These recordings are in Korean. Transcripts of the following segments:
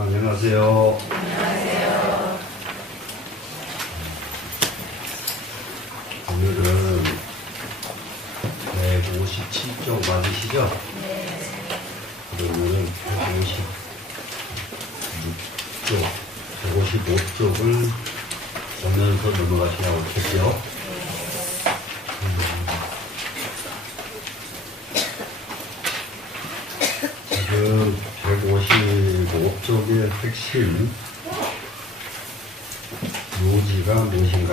안녕하세요. 안녕하세요. 오늘은 157쪽 맞으시죠? 네. 그러면은 155쪽을 보면서 넘어가시라고 했죠? 지금 155쪽의 핵심 요지가 무엇인가?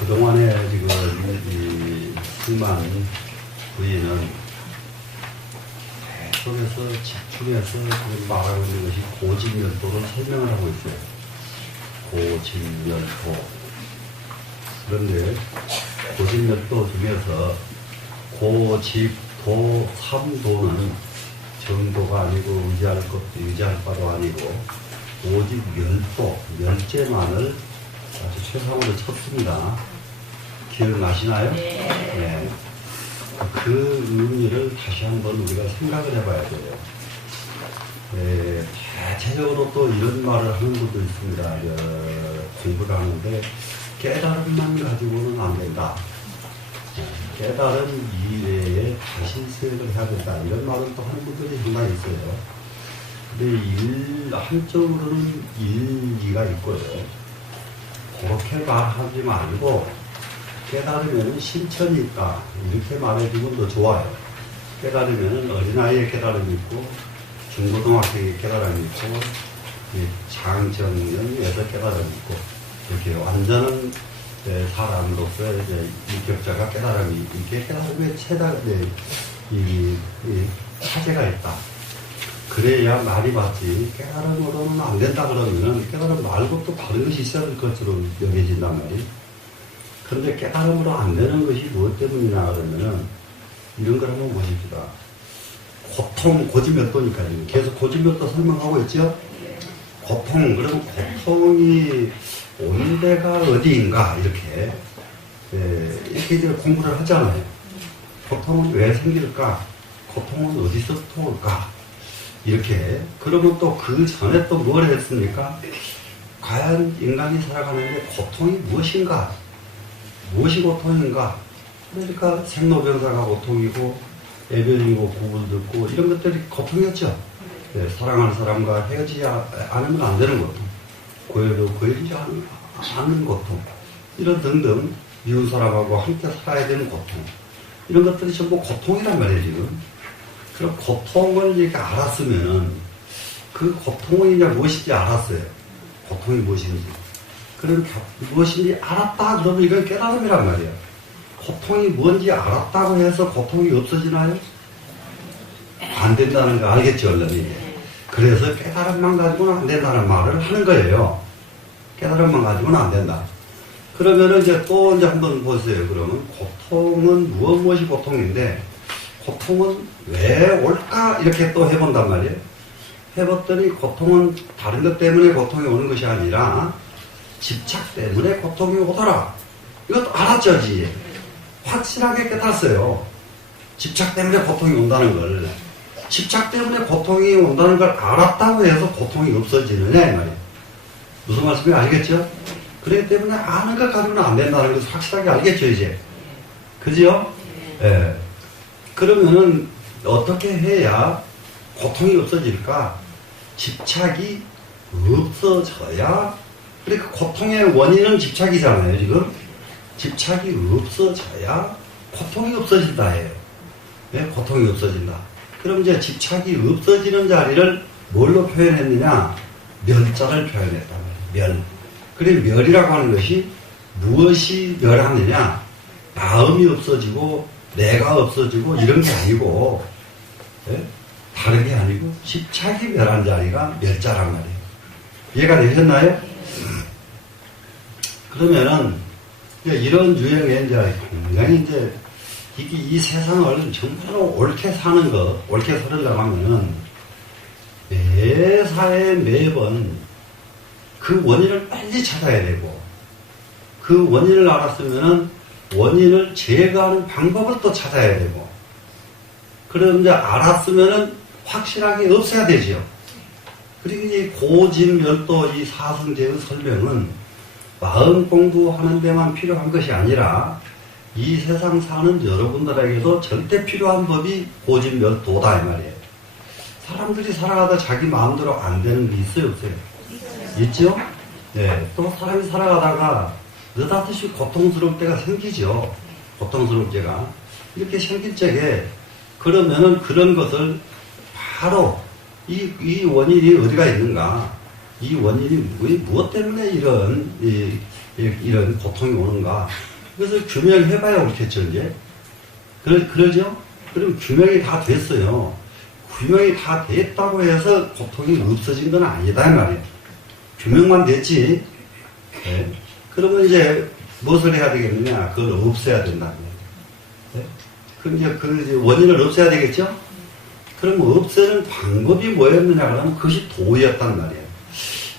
그동안에 지금 이 수만 부인은 계속해서 집중해서 말하고 있는 것이 고집멸도를 설명을 하고 있어요. 고집멸도. 그런데 고집멸도 중에서 고집도, 삼도는 정도가 아니고 의지할 바도 아니고 고집멸도, 멸제만을 아주 최상으로 쳤습니다. 기억나시나요? 네. 네. 그 의미를 다시 한번 우리가 생각을 해봐야 돼요. 네, 대체적으로 또 이런 말을 하는 분도 있습니다. 공부를 하는데 깨달음만 가지고는 안 된다. 깨달음 이외에 다시 수행을 해야 된다. 이런 말을 또 하는 분들이 상당히 있어요. 근데 한쪽으로는 일리가 있고요. 그렇게 말하지 말고 깨달으면 신천이 있다. 이렇게 말해주면 더 좋아요. 깨달으면 어린아이의 깨달음이 있고 중고등학생의 깨달음이 있고 장정년에서 깨달음이 있고 이렇게 완전한 사람으로서 이제 인격자가 깨달음이 이게 깨달음의 차제가 있다. 그래야 말이 맞지. 깨달음으로는 안 된다 그러면 깨달음 말고 또 다른 것이 있어야 될 것으로 여겨진단 말이에요. 그런데 깨달음으로 안 되는 것이 무엇 때문이냐 그러면은 이런 걸 한번 보십시다. 고통, 고집멸도니까요. 계속 고집멸도 설명하고 있죠? 고통, 그럼 고통이 온 데가 어디인가 이렇게 이렇게 이제 공부를 하잖아요. 고통은 왜 생길까? 고통은 어디서부터 올까? 이렇게. 그러면 또 그 전에 또 뭘 했습니까? 과연 인간이 살아가는데 고통이 무엇인가? 무엇이 고통인가? 그러니까 생로병사가 고통이고 애별이고 구분듣고 이런 것들이 고통이었죠. 네, 사랑하는 사람과 헤어지지 않으면 안 되는 고통, 고해도 고해지지 않는 고통, 이런 등등 미운 사람하고 함께 살아야 되는 고통, 이런 것들이 전부 고통이란 말이에요 지금. 그럼 고통을 이렇게 알았으면 그 고통이 이제 무엇인지 알았어요. 고통이 무엇인지. 그럼 무엇인지 알았다 그러면 이건 깨달음이란 말이에요. 고통이 뭔지 알았다고 해서 고통이 없어지나요? 안 된다는 거 알겠죠, 얼른이. 그래서 깨달음만 가지고는 안 된다는 말을 하는 거예요. 깨달음만 가지고는 안 된다. 그러면은 이제 또 이제 한번 보세요. 그러면 고통은 무엇이 고통인데, 고통은 왜 올까? 이렇게 또 해본단 말이에요. 해봤더니 고통은 다른 것 때문에 고통이 오는 것이 아니라 집착 때문에 고통이 오더라. 이것도 알았죠, 지. 확실하게 깨달았어요. 집착 때문에 고통이 온다는 걸. 집착 때문에 고통이 온다는 걸 알았다고 해서 고통이 없어지느냐, 이 말이에요. 무슨 말씀인지 알겠죠? 그렇기 때문에 아는 것 가지고는 안 된다는 것을 확실하게 알겠죠, 이제. 그죠? 예. 그러면은 어떻게 해야 고통이 없어질까? 집착이 없어져야, 그러니까 고통의 원인은 집착이잖아요, 지금. 집착이 없어져야 고통이 없어진다 해요. 네? 고통이 없어진다. 그럼 이제 집착이 없어지는 자리를 뭘로 표현했느냐? 멸자를 표현했단 말이에요. 멸. 그래, 멸이라고 하는 것이 무엇이 멸하느냐? 마음이 없어지고 내가 없어지고 이런 게 아니고, 네? 다른 게 아니고 집착이 멸한 자리가 멸자란 말이에요. 이해가 되셨나요? 그러면은 이런 유형의 이제 굉장히 이제 이 세상을 정말로 옳게 사는 것, 옳게 살으려고 하면은 매사에 매번 그 원인을 빨리 찾아야 되고, 그 원인을 알았으면은 원인을 제거하는 방법을 또 찾아야 되고, 그럼 이제 알았으면은 확실하게 없애야 되죠. 그리고 이 고진멸도 이 사성제의 설명은 마음 공부하는 데만 필요한 것이 아니라 이 세상 사는 여러분들에게도 절대 필요한 법이 고진멸도다 이 말이에요. 사람들이 살아가다 자기 마음대로 안 되는 게 있어요, 없어요? 있죠? 네. 또 사람이 살아가다가 느닷없이 고통스러울 때가 생기죠. 고통스러울 때가. 이렇게 생길 적에 그러면은 그런 것을 바로 이 원인이 어디가 있는가? 이 원인이 무엇 때문에 이런 고통이 오는가? 그래서 규명해봐야 옳겠죠, 이제. 그러죠? 그럼 규명이 다 됐어요. 규명이 다 됐다고 해서 고통이 없어진 건 아니다, 이 말이에요. 규명만 됐지. 네. 그러면 이제 무엇을 해야 되겠느냐? 그걸 없애야 된다는 거예요. 네? 그럼 이제 그 원인을 없애야 되겠죠? 그럼 없애는 방법이 뭐였느냐? 그러면 그것이 도였단 말이에요.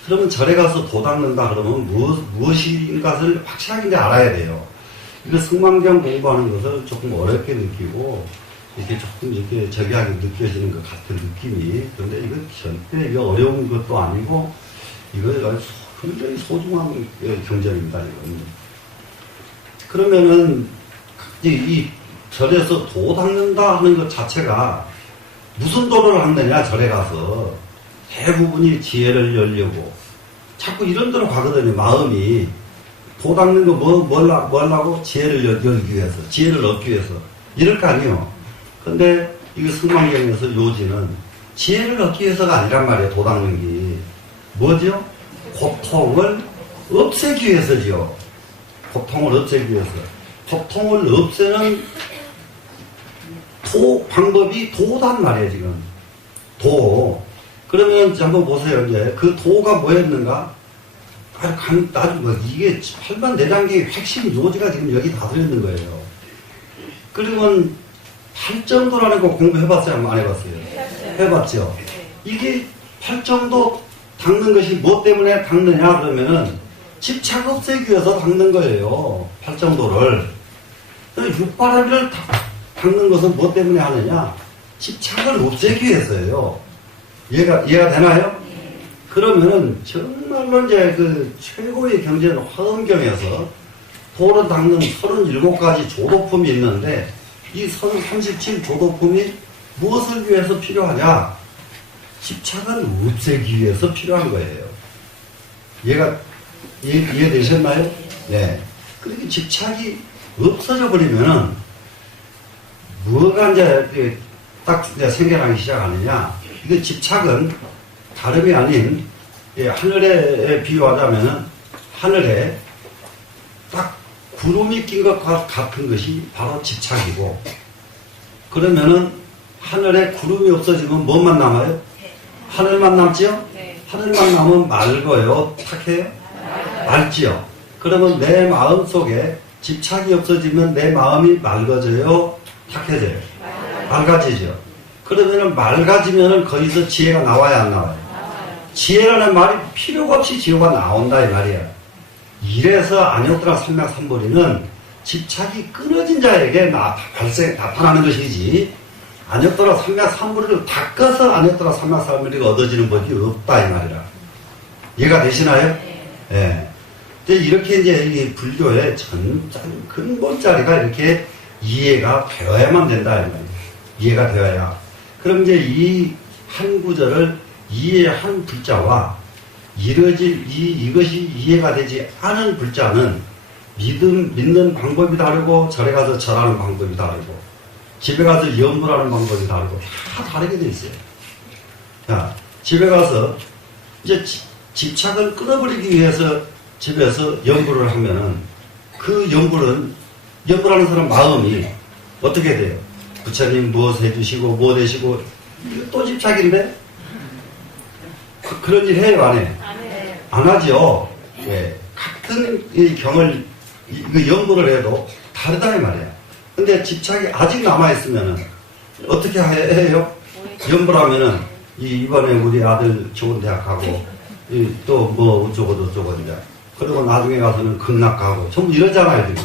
그러면 절에 가서 도 닦는다 그러면 무엇인가를 확실하게 이제 알아야 돼요. 이거 승망경 공부하는 것을 조금 어렵게 느끼고, 이렇게 조금 이렇게 저기하게 느껴지는 것 같은 느낌이. 그런데 이거 절대 이거 어려운 것도 아니고, 이거 굉장히 소중한 경전입니다, 이건. 그러면은, 이 절에서 도 닦는다 하는 것 자체가 무슨 도를 닦느냐, 절에 가서. 대부분이 지혜를 열려고. 자꾸 이런 데로 가거든요, 마음이. 도 닦는 거 뭐 하려고? 지혜를 열기 위해서. 지혜를 얻기 위해서. 이럴 거 아니에요. 근데 이거 승망경에서 요지는 지혜를 얻기 위해서가 아니란 말이에요, 도 닦는 게. 뭐죠? 고통을 없애기 위해서죠. 고통을 없애기 위해서. 고통을 없애는 방법이 도단 말이에요, 지금. 도. 그러면 한번 보세요, 이제. 그 도가 뭐였는가? 아주 이게 팔반대장경의 핵심 요지가 지금 여기 다 들어있는 거예요. 그러면 팔정도라는 거 공부해봤어요? 안 해봤어요? 해봤죠? 이게 팔정도 닦는 것이 뭐 때문에 닦느냐 그러면은 집착 없애기 위해서 닦는 거예요. 팔정도를. 육바라밀을 닦는 것은 뭐 때문에 하느냐? 집착을 없애기 위해서예요. 이해가 되나요? 그러면은 정말로 이제 그 최고의 경제는 화엄경에서 도를 닦는 37가지 조도품이 있는데 이 37조도품이 무엇을 위해서 필요하냐? 집착을 없애기 위해서 필요한 거예요. 이해되셨나요? 네. 그렇게 집착이 없어져 버리면은 뭐가 이제 딱 생겨나기 시작하느냐? 이거 집착은 다름이 아닌, 하늘에 비유하자면은, 하늘에 딱 구름이 낀 것과 같은 것이 바로 집착이고, 그러면은, 하늘에 구름이 없어지면 뭐만 남아요? 하늘만 남지요? 하늘만 남으면 맑어요? 탁해요? 맑지요? 그러면 내 마음 속에 집착이 없어지면 내 마음이 맑아져요? 탁해져요? 맑아지죠? 그러면은 맑아지면은 거기서 지혜가 나와야 안 나와요? 지혜라는 말이 필요가 없이 지혜가 나온다 이 말이야. 이래서 안욕드라 삼맥삼보리는 집착이 끊어진 자에게 나타나는 것이지 안욕드라 삼맥삼보리를 닦아서 안욕드라 삼맥삼보리가 얻어지는 법이 없다 이 말이라. 이해가 되시나요? 네. 이렇게 이제 이 불교의 근본 자리가 이렇게 이해가 되어야만 된다 이 말이야. 이해가 되어야. 그럼 이제 이 한 구절을 이해한 불자와 이뤄질 이것이 이해가 되지 않은 불자는 믿는 방법이 다르고 절에 가서 절하는 방법이 다르고 집에 가서 염불하는 방법이 다르고 다 다르게 돼 있어요. 자, 집에 가서 이제 집착을 끊어버리기 위해서 집에서 염불을 하면은 그 염불하는 사람 마음이 어떻게 돼요? 부처님 무엇 해주시고 무엇 해주시고 이거 또 집착인데? 그런 일 해요, 안 해? 안 하죠. 예. 같은 이 경을, 이거 연구를 해도 다르다, 이 말이야. 근데 집착이 아직 남아있으면은, 어떻게 해요? 연구를 하면은, 이번에 우리 아들 좋은 대학 가고, 또 뭐 어쩌고 이제. 그리고 나중에 가서는 극락 가고, 전부 이러잖아요, 지금.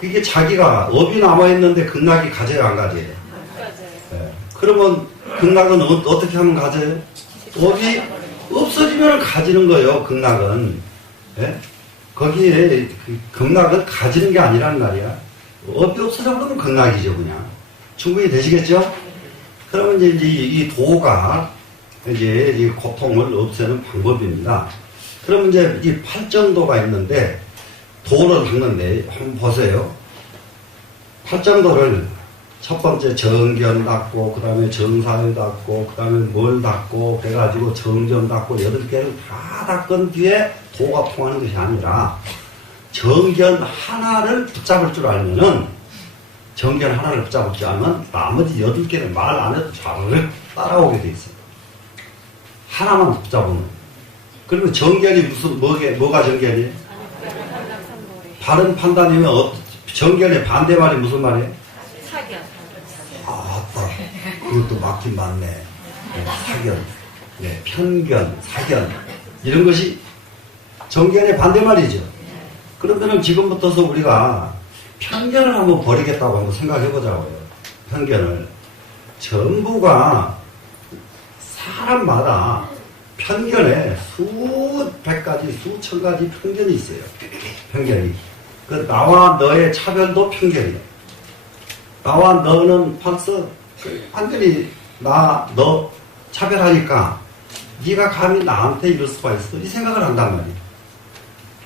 그게 자기가 업이 남아있는데 극락이 가져요, 안 가져요? 예. 그러면 극락은 어떻게 하면 가져요? 업이 없어지면 가지는 거예요, 극락은. 예? 거기에 그 극락은 가지는 게 아니란 말이야. 업이 없어져 버리면 극락이죠, 그냥. 충분히 되시겠죠? 그러면 이제 이 도가 이제 이 고통을 없애는 방법입니다. 그러면 이제 이 팔정도가 있는데, 도를 닦는데, 한번 보세요. 팔정도를 첫 번째 정견 닦고, 그 다음에 정사를 닦고, 그 다음에 뭘 닦고, 그래가지고 정전 닦고, 8개를 다 닦은 뒤에 도가 통하는 것이 아니라, 정견 하나를 붙잡을 줄 알면은, 정견 하나를 붙잡을 줄 알면, 나머지 8개는 말 안 해도 잘 따라오게 돼 있어요. 하나만 붙잡으면. 그러면 정견이 뭐가 정견이에요? 바른 판단이면, 정견의 반대말이 무슨 말이에요? 아따, 그것도 맞긴 맞네. 네, 사견, 네, 편견, 사견, 이런 것이 정견의 반대말이죠. 그러면은 지금부터서 우리가 편견을 한번 버리겠다고 한번 생각해보자고요. 편견을. 전부가 사람마다 편견에 수백 가지, 수천 가지 편견이 있어요. 편견이. 그 나와 너의 차별도 편견이에요. 나와 너는 벌써 완전히 너 차별하니까 네가 감히 나한테 이럴 수가 있어? 이 생각을 한단 말이에요.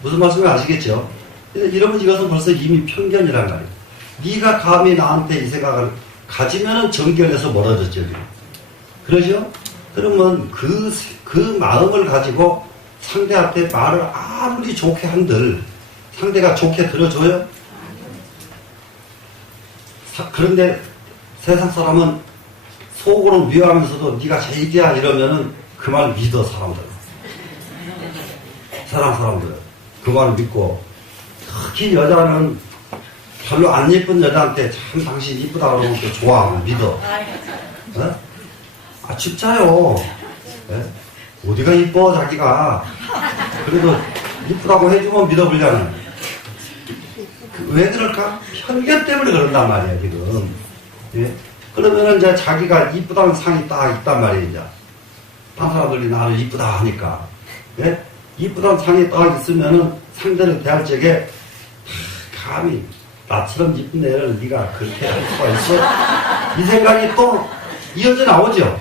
무슨 말씀인지 아시겠죠? 이러면 이것은 벌써 이미 편견이란 말이에요. 네가 감히 나한테 이 생각을 가지면은 정견에서 멀어졌죠. 그러죠? 그러면 그 마음을 가지고 상대한테 말을 아무리 좋게 한들 상대가 좋게 들어줘요? 그런데 세상 사람은 속으로 미워하면서도 네가 제일이야 이러면은 그 말 믿어, 사람들. 세상 사람들. 그 말을 믿고. 특히 여자는 별로 안 예쁜 여자한테 참 당신 이쁘다 그러면 또 좋아하고 믿어. 네? 아, 진짜요. 네? 어디가 이뻐, 자기가. 그래도 이쁘다고 해주면 믿어보려는. 왜 그럴까? 편견 때문에 그런단 말이야, 지금. 예? 그러면은 이제 자기가 이쁘다는 상이 딱 있단 말이야, 이제. 다른 사람들이 나를 이쁘다 하니까. 예? 이쁘다는 상이 딱 있으면은 상대를 대할 적에, 감히 나처럼 이쁜 애를 네가 그렇게 할 수가 있어? 이 생각이 또 이어져 나오죠.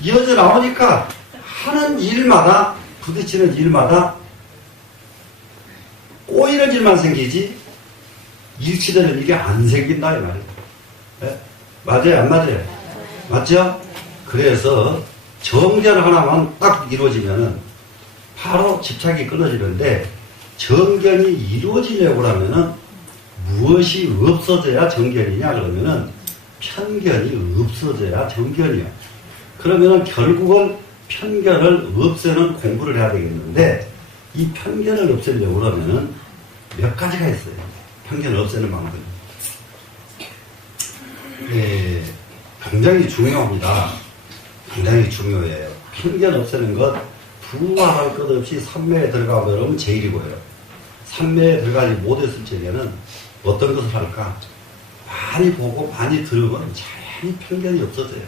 이어져 나오니까 하는 일마다, 부딪히는 일마다 꼬이는 일만 생기지, 일치되는 일이 안 생긴다, 이 말이에요. 네? 맞아요, 안 맞아요? 맞죠? 그래서 정견 하나만 딱 이루어지면은 바로 집착이 끊어지는데, 정견이 이루어지려고 하면은 무엇이 없어져야 정견이냐 그러면은 편견이 없어져야 정견이야. 그러면은 결국은 편견을 없애는 공부를 해야 되겠는데, 이 편견을 없애려고 그러면은 몇 가지가 있어요. 편견을 없애는 방법이. 예, 굉장히 중요합니다. 굉장히 중요해요. 편견 없애는 것, 두말할 것 없이 삼매에 들어가 버리면 제일이고요. 삼매에 들어가지 못했을 적에는 어떤 것을 할까? 많이 보고 많이 들으면 자연히 편견이 없어져요.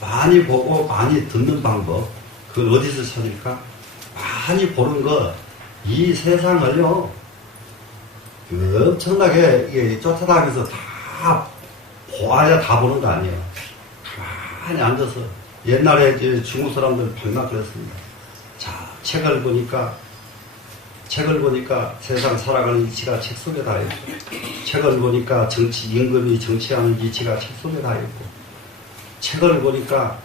많이 보고 많이 듣는 방법, 그걸 어디서 찾을까? 많이 보는 것, 이 세상을요, 엄청나게 쫓아다니면서 다 보아야 다 보는 거 아니에요. 가만히 앉아서. 옛날에 이제 중국 사람들 반납 그랬습니다. 자, 책을 보니까 세상 살아가는 이치가 책 속에 다 있고, 책을 보니까 임금이 정치하는 이치가 책 속에 다 있고, 책을 보니까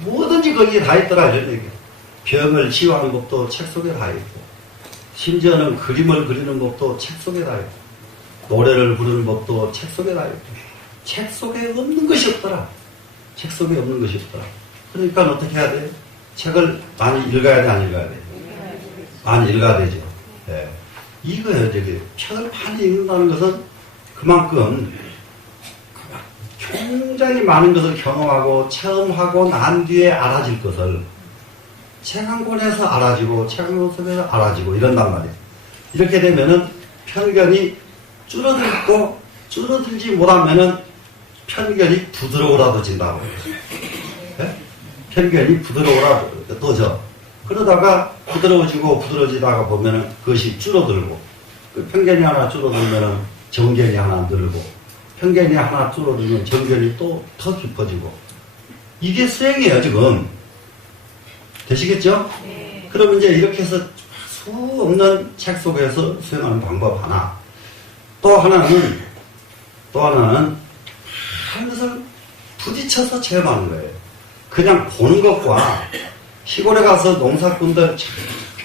뭐든지 거기에 다 있더라, 이런 얘기. 병을 치유하는 법도 책 속에 다 있고, 심지어는 그림을 그리는 법도 책 속에 다 있고, 노래를 부르는 법도 책 속에 다 있고, 책 속에 없는 것이 없더라. 책 속에 없는 것이 없더라. 그러니까 어떻게 해야 돼? 책을 많이 읽어야 돼, 안 읽어야 돼? 많이 읽어야 되죠. 네. 이거예요, 저기. 책을 많이 읽는다는 것은 그만큼 굉장히 많은 것을 경험하고 체험하고 난 뒤에 알아질 것을 책 한 권에서 알아지고 책 한 권에서 알아지고 이런단 말이에요. 이렇게 되면은 편견이 줄어들고 줄어들지 못하면은 편견이 부드러워라도 진다고. 네? 편견이 부드러워라 떠져. 그러다가 부드러워지고 부드러워지다가 보면은 그것이 줄어들고, 그 편견이 하나 줄어들면은 정견이 하나 늘고, 편견이 하나 줄어들면 정견이 또 더 깊어지고. 이게 수행이에요, 지금. 되시겠죠? 네. 그럼 이제 이렇게 해서 수 없는 책 속에서 수행하는 방법 하나. 또 하나는 한 것을 부딪혀서 체험하는 거예요. 그냥 보는 것과 시골에 가서 농사꾼들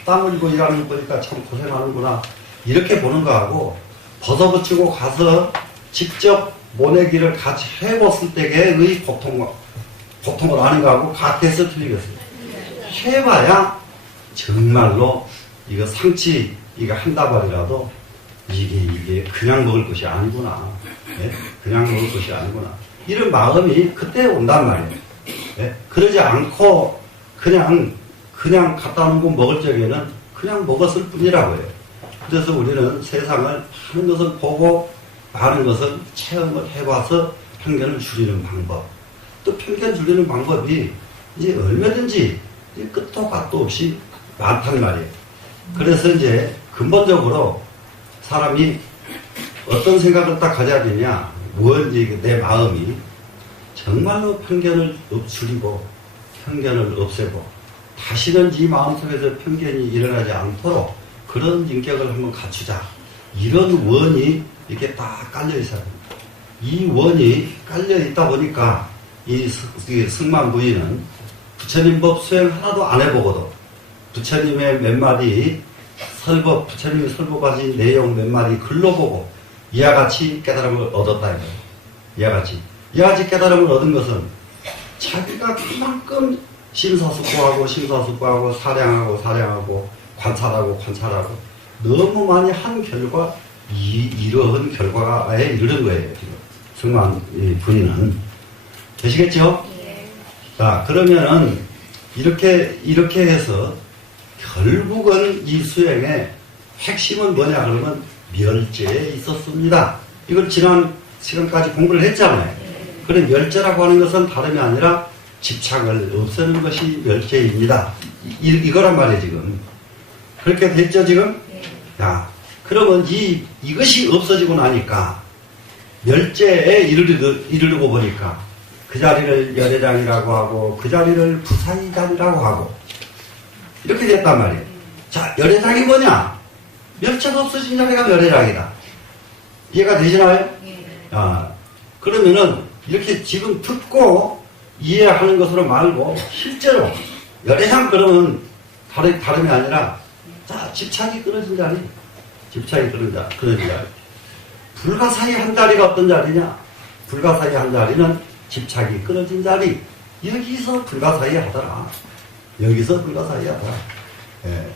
땀 흘리고 일하는 거 보니까 참 고생하는구나. 이렇게 보는 거하고 벗어붙이고 가서 직접 모내기를 같이 해봤을 때의 고통을 아는 거하고 같아서 틀리겠어요. 해봐야 정말로 이거 상치 이거 한 다발이라도 이게 그냥 먹을 것이 아니구나. 네? 그냥 먹을 것이 아니구나. 이런 마음이 그때 온단 말이에요. 네? 그러지 않고 그냥 갖다 놓고 먹을 적에는 그냥 먹었을 뿐이라고 해요. 그래서 우리는 세상을 하는 것을 보고 많은 것을 체험을 해봐서 편견을 줄이는 방법. 또 편견 줄이는 방법이 이제 얼마든지 끝도 갓도 없이 많단 말이에요. 그래서 이제 근본적으로 사람이 어떤 생각을 딱 가져야 되냐, 뭔지 내 마음이 정말로 편견을 줄이고 편견을 없애고 다시는 이 마음속에서 편견이 일어나지 않도록 그런 인격을 한번 갖추자. 이런 원이 이렇게 딱 깔려 있어야 됩니다. 이 원이 깔려 있다 보니까 이 승만 부인은 부처님 법 수행 하나도 안 해보고도 부처님의 몇 마디 부처님이 설법하신 내용 몇 마디 글로 보고 이와 같이 깨달음을 얻었다 이거예요. 이와 같이 깨달음을 얻은 것은 자기가 그만큼 심사숙고하고 사량하고 관찰하고 너무 많이 한 결과 이러한 결과에 이르는 거예요. 지금 승만 부인은. 되시겠죠? 네. 자, 그러면은 이렇게 해서 결국은 이 수행의 핵심은 뭐냐 그러면 멸제에 있었습니다. 이걸 지난 시간까지 공부를 했잖아요. 그래 멸제라고 하는 것은 다름이 아니라 집착을 없애는 것이 멸제입니다. 이거란 말이에요 지금. 그렇게 됐죠 지금? 자, 그러면 이것이 없어지고 나니까 멸제에 이르르고 보니까 그 자리를 열애장이라고 하고 그 자리를 부사이장이라고 하고 이렇게 됐단 말이에요. 자, 열애장이 뭐냐? 멸제가 없어진 자리가 열애장이다. 이해가 되시나요? 그러면은 이렇게 지금 듣고 이해하는 것으로 말고 실제로 열애장 그러면 다름이 아니라 자, 집착이 끊어진 자리. 불가사의 한 자리가 어떤 자리냐? 불가사의 한 자리는 집착이 끊어진 자리. 여기서 불가사의 하더라. 예.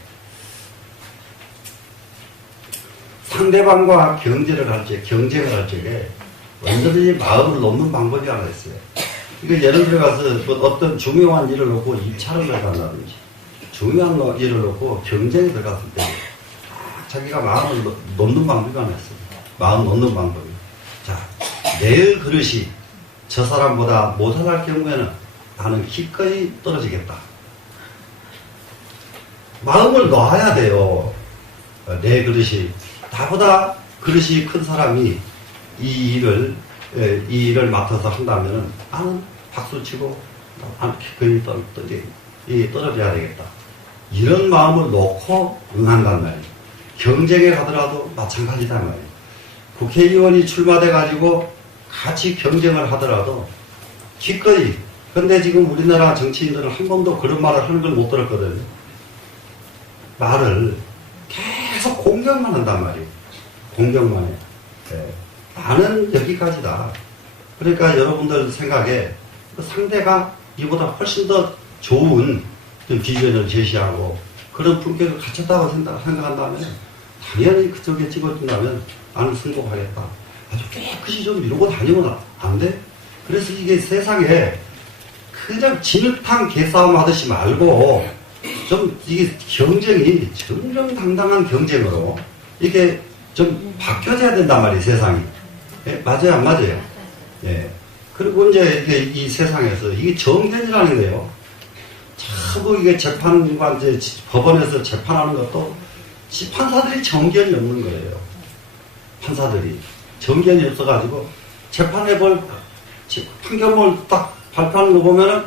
상대방과 경쟁을 할 적에 완전히 마음을 놓는 방법이 하나 있어요. 이거 예를 들어가서 어떤 중요한 일을 놓고 입찰을 한다든지 중요한 일을 놓고 경쟁에 들어갔을 때 자기가 마음을 놓는 방법이 하나 있어요. 마음 놓는 방법이. 자, 내 그릇이 저 사람보다 못할 경우에는 나는 기꺼이 떨어지겠다. 마음을 놔야 돼요. 내 그릇이 나보다 그릇이 큰 사람이 이 일을 맡아서 한다면 나는 박수치고 나는 기꺼이 떨어져야 되겠다. 이런 마음을 놓고 응한단 말이에요. 경쟁에 가더라도 마찬가지단 말이에요. 국회의원이 출마돼가지고 같이 경쟁을 하더라도 기꺼이. 근데 지금 우리나라 정치인들은 한 번도 그런 말을 하는 걸 못 들었거든요. 말을 계속 공격만 한단 말이에요. 공격만 해요. 네. 나는 여기까지다. 그러니까 여러분들 생각에 상대가 이보다 훨씬 더 좋은 비전을 제시하고 그런 품격을 갖췄다고 생각한다면 당연히 그쪽에 찍어준다면 나는 승복하겠다. 아주 깨끗이 좀 이러고 다니면 안 돼? 그래서 이게 세상에 그냥 진흙탕 개싸움 하듯이 말고 좀 이게 경쟁이 정정당당한 경쟁으로 이게 좀 바뀌어져야 된단 말이에요, 세상이. 예? 맞아요, 안 맞아요? 예. 그리고 이제 이 세상에서 이게 정견이라는 거예요. 자꾸 이게 재판관, 이제 법원에서 재판하는 것도 판사들이 정견이 없는 거예요. 판사들이. 정견이 없어가지고 재판해볼 판결문을 딱 발표하는 거 보면은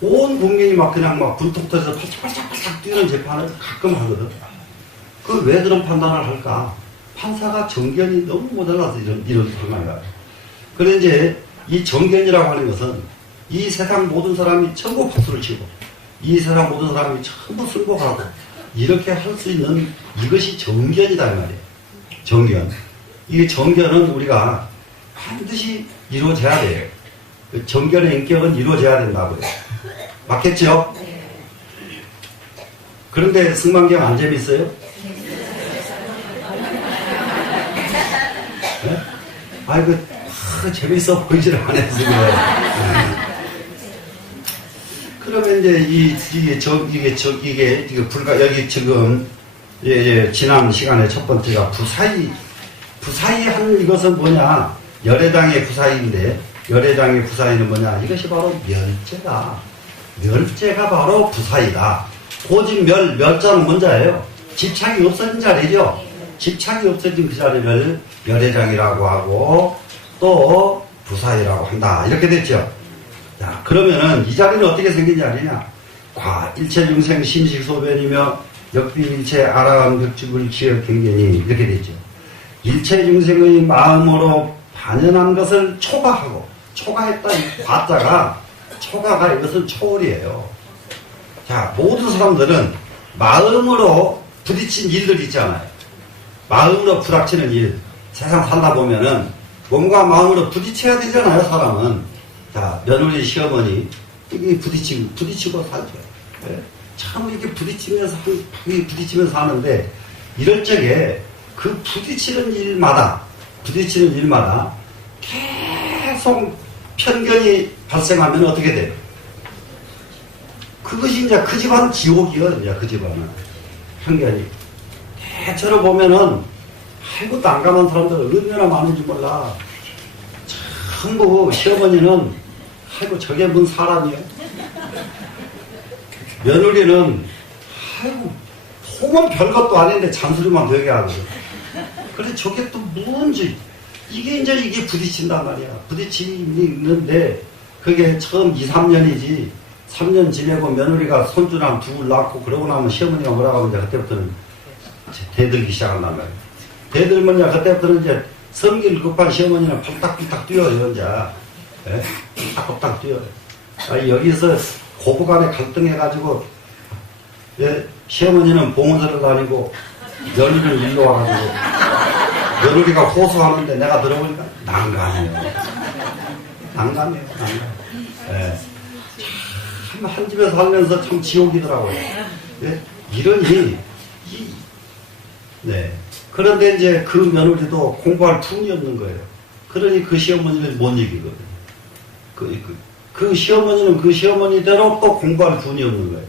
온 국민이 막 그냥 막 불똥 터져서 팔짝팔짝 뛰는 재판을 가끔 하거든. 그 왜 그런 판단을 할까? 판사가 정견이 너무 모자라서 이런 상황이야. 그래 이제 이 정견이라고 하는 것은 이 세상 모든 사람이 전부 박수를 치고 이 세상 모든 사람이 전부 승복하고 이렇게 할 수 있는 이것이 정견이다 이 말이에요. 정견. 이 정견은 우리가 반드시 이루어져야 돼요. 그 정견의 인격은 이루어져야 된다고요. 맞겠죠? 그런데 승만경 안 재밌어요? 네? 아이고 재밌어 보이질 않았어요. 그러면 이제 이게 불가 여기 지금 지난 시간에 첫 번째가 부사이 하는 이것은 뭐냐? 열애장의 부사이인데 열애장의 부사이는 뭐냐? 이것이 바로 멸제가 바로 부사이다. 고집 멸자는 뭔자예요? 집착이 없어진 자리죠. 집착이 없어진 그 자리를 열애장이라고 하고 또 부사이라고 한다. 이렇게 됐죠. 자, 그러면은 이 자리는 어떻게 생긴 자리냐? 일체중생 심식소변이며 역비일체 아라한 벽집을 지어 경견이 이렇게 됐죠. 일체중생의 마음으로 반연한 것을 초과하고 초과했다 이 과자가 초과가 이것은 초월이에요. 자, 모든 사람들은 마음으로 부딪힌 일들 있잖아요. 마음으로 부닥치는 일. 세상 살다 보면은 몸과 마음으로 부딪혀야 되잖아요, 사람은. 자, 며느리 시어머니, 이게 부딪히고 살죠. 네? 참 이렇게 부딪히면서 하는데, 이럴 적에 그 부딪히는 일마다 계속 편견이 발생하면 어떻게 돼요? 그것이 이제 그 집안은 지옥이요, 이제 그 집안은. 편견이. 대체로 보면은, 아이고, 난감한 사람들 얼마나 많은지 몰라. 전부 시어머니는, 아이고, 저게 뭔 사람이야? 며느리는, 아이고, hom은 별것도 아닌데 잔소리만 되게 하거든. 그래, 저게 또 뭔지. 이게 부딪힌단 말이야. 부딪힘이 있는데, 그게 처음 2, 3년이지. 3년 지내고 며느리가 손주랑 둘 낳고 그러고 나면 시어머니가 뭐라고 하면 이제 그때부터는 대들기 시작한단 말이야. 대들면 이제 그때부터는 이제 성질 급한 시어머니는 팔딱팔딱 뛰어요, 이제. 예? 팔딱팔딱 뛰어요. 여기서 고부간에 갈등해가지고, 예? 시어머니는 봉은서를 다니고, 며느리는 일로 와가지고, 며느리가 호소하는데 내가 들어보니까 난감해요. 예. 참, 한 집에서 살면서 참 지옥이더라고요. 예? 이러니, 네. 그런데 이제 그 며느리도 공부할 틈이 없는 거예요. 그러니 그 시어머니를 못 이기거든요. 그 시어머니는 그 시어머니대로 또 공부할 틈이 없는 거예요.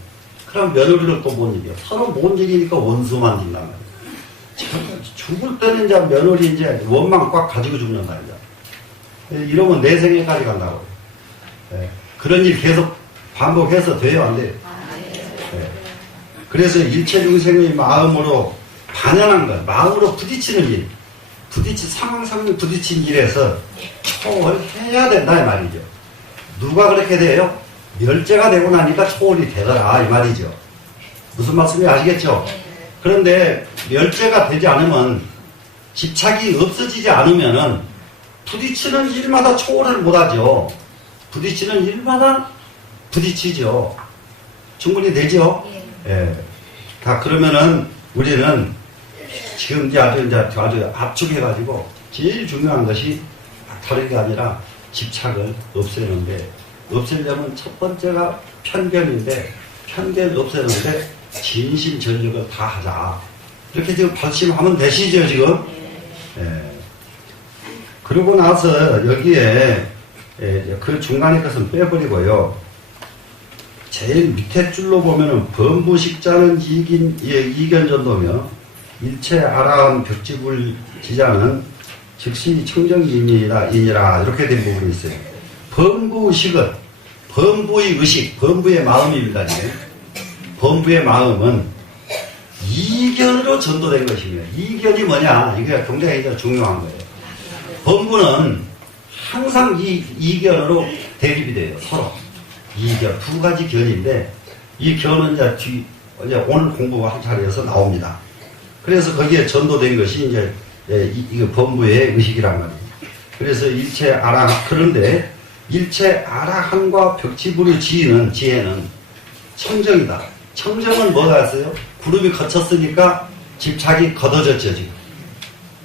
그럼 며느리를 또 못 이겨. 서로 못 이기니까 원수만 있단 말이에요. 죽을 때는 이제 며느리 이제 원망 꽉 가지고 죽는다, 이제. 이러면 내생에까지 간다고. 예. 그런 일 계속 반복해서 돼요, 안 돼요? 예. 그래서 일체중생의 마음으로 반연한 것, 마음으로 부딪히는 일, 상황상에 부딪힌 일에서 초월해야 된다, 이 말이죠. 누가 그렇게 돼요? 멸제가 되고 나니까 초월이 되더라, 이 말이죠. 무슨 말씀인지 아시겠죠? 그런데 멸제가 되지 않으면, 집착이 없어지지 않으면은, 부딪히는 일마다 초월을 못하죠. 부딪히는 일마다 부딪히죠. 충분히 되죠? 예. 다 그러면은, 우리는 지금 이제 아주 압축해가지고, 제일 중요한 것이 다른 게 아니라 집착을 없애는데, 없애려면 첫 번째가 편견인데, 편견 없애는데, 진심전력을 다 하자. 이렇게 지금 발심하면 되시죠, 지금? 예. 그러고 나서 여기에 그 중간에 것은 빼버리고요. 제일 밑에 줄로 보면은 범부식자는 이견전도며 일체 아라한 벽지불 지자는 즉시 청정이니라 이렇게 된 부분이 있어요. 범부식은 범부의 의식, 범부의 마음입니다. 이게. 범부의 마음은 이견으로 전도된 것입니다. 이견이 뭐냐? 이게 굉장히 중요한 거예요. 범부는 항상 이 이견으로 대립이 돼요. 서로. 이견, 두 가지 견인데, 이 견은 이제 오늘 공부한 자리에서 나옵니다. 그래서 거기에 전도된 것이 이제, 이거 범부의 의식이란 말이에요. 그래서 일체 아라, 그런데 일체 아라한과 벽지불의 지혜는 청정이다. 청정은 뭐가 있어요? 구름이 거쳤으니까 집착이 걷어졌죠, 지금.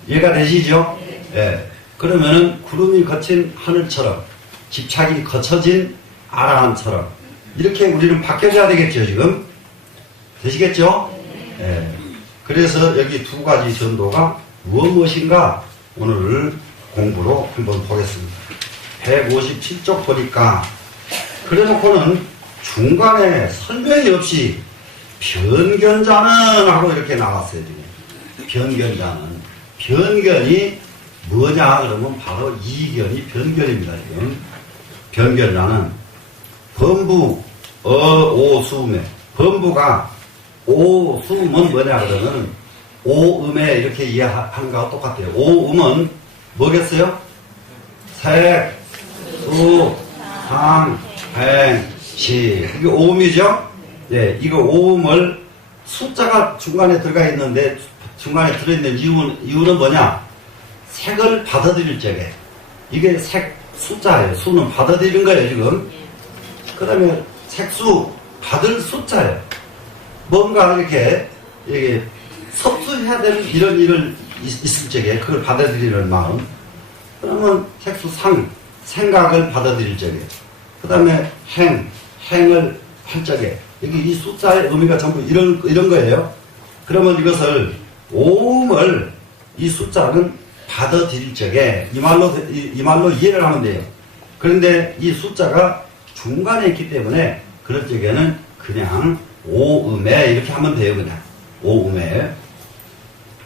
이해가 되시죠? 예. 그러면은 구름이 거친 하늘처럼 집착이 거쳐진 아라한처럼 이렇게 우리는 바뀌어져야 되겠죠, 지금? 되시겠죠? 예. 그래서 여기 두 가지 전도가 무엇인가 오늘 공부로 한번 보겠습니다. 157쪽 보니까 그래 놓고는 중간에 설명이 없이 변견자는 하고 이렇게 나왔어요. 지금. 변견자는. 변견이 뭐냐 그러면 바로 이견이 변견입니다. 지금. 변견자는 범부 오수음에 범부가 오수음은 뭐냐 그러면 오음에 이렇게 이해하는 거하고 똑같아요. 오음은 뭐겠어요? 색, 수, 상, 행, 시. 이게 오음이죠? 네, 이거 오음을 숫자가 중간에 들어가 있는데 중간에 들어있는 이유는 뭐냐? 색을 받아들일 적에 이게 색 숫자예요. 수는 받아들이는 거예요, 지금. 그 다음에 색수 받을 숫자예요. 뭔가 이렇게 섭수해야 되는 이런 일을 있을 적에 그걸 받아들이는 마음. 그러면 색수 상, 생각을 받아들일 적에. 그 다음에 행을 할 적에. 여기 이 숫자의 의미가 전부 이런 거예요. 그러면 이것을 오음을 이 숫자는 받아들일 적에 이 말로 이해를 하면 돼요. 그런데 이 숫자가 중간에 있기 때문에 그럴 적에는 그냥 오음에 이렇게 하면 돼요. 그냥 오음에.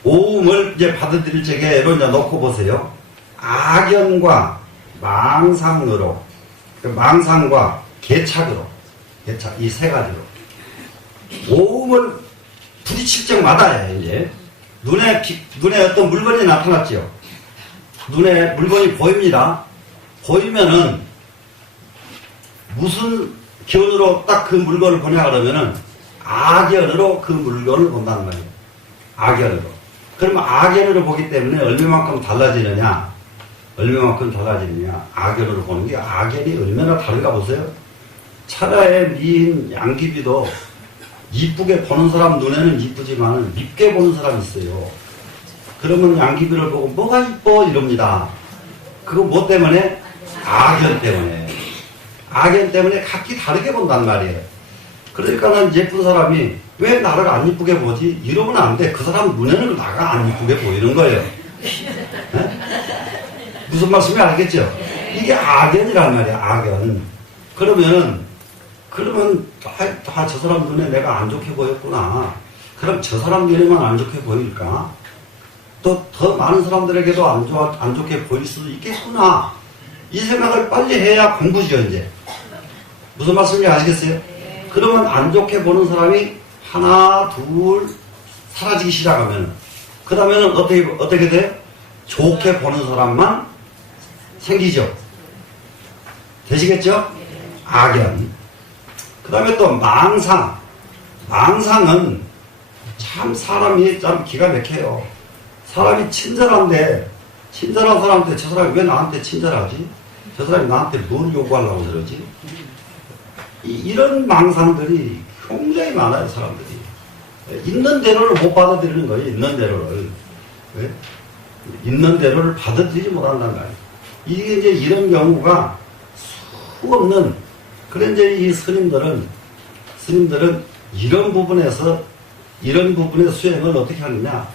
오음을 이제 받아들일 적에로 이제 놓고 보세요. 악연과 망상으로, 망상과 개착으로, 이 세 가지로 오음을 부딪힐 적마다 이제 눈에 어떤 물건이 나타났죠. 눈에 물건이 보입니다. 보이면은 무슨 견으로 딱 그 물건을 보냐 그러면은 악연으로 그 물건을 본다는 말이에요. 악연으로. 그러면 악연으로 보기 때문에 얼마만큼 달라지느냐? 얼마만큼 달라지느냐? 악연으로 보는 게 악연이 얼마나 다른가 보세요. 차라리 미인 양귀비도 이쁘게 보는 사람 눈에는 이쁘지만 밉게 보는 사람이 있어요. 그러면 양귀비를 보고 뭐가 이뻐 이럽니다. 그거 뭐 때문에? 악연 때문에. 악연 때문에 각기 다르게 본단 말이에요. 그러니까는 예쁜 사람이 왜 나를 안 이쁘게 보지? 이러면 안 돼. 그 사람 눈에는 나가 안 이쁘게 보이는 거예요. 네? 무슨 말씀인지 알겠죠? 이게 악연이란 말이야, 악연. 그러면 저 사람 눈에 내가 안 좋게 보였구나. 그럼 저 사람 눈에만 안 좋게 보일까? 또 더 많은 사람들에게도 안 좋게 보일 수도 있겠구나. 이 생각을 빨리 해야 공부죠, 이제. 무슨 말씀인지 아시겠어요? 그러면 안 좋게 보는 사람이 하나, 둘 사라지기 시작하면 그 다음에는 어떻게 돼요? 좋게 보는 사람만 생기죠. 되시겠죠? 악연. 그 다음에 또 망상. 망상은 참 사람이 참 기가 막혀요. 사람이 친절한데 친절한 사람한테 저 사람이 왜 나한테 친절하지? 저 사람이 나한테 뭘 요구하려고 그러지? 이런 망상들이 굉장히 많아요, 사람들이. 있는 대로를 못 받아들이는 거예요, 있는 대로를. 왜? 있는 대로를 받아들이지 못한단 말이에요. 이게 이제 이런 경우가 수 없는, 그런 이제 이 스님들은 이런 부분의 수행을 어떻게 하느냐.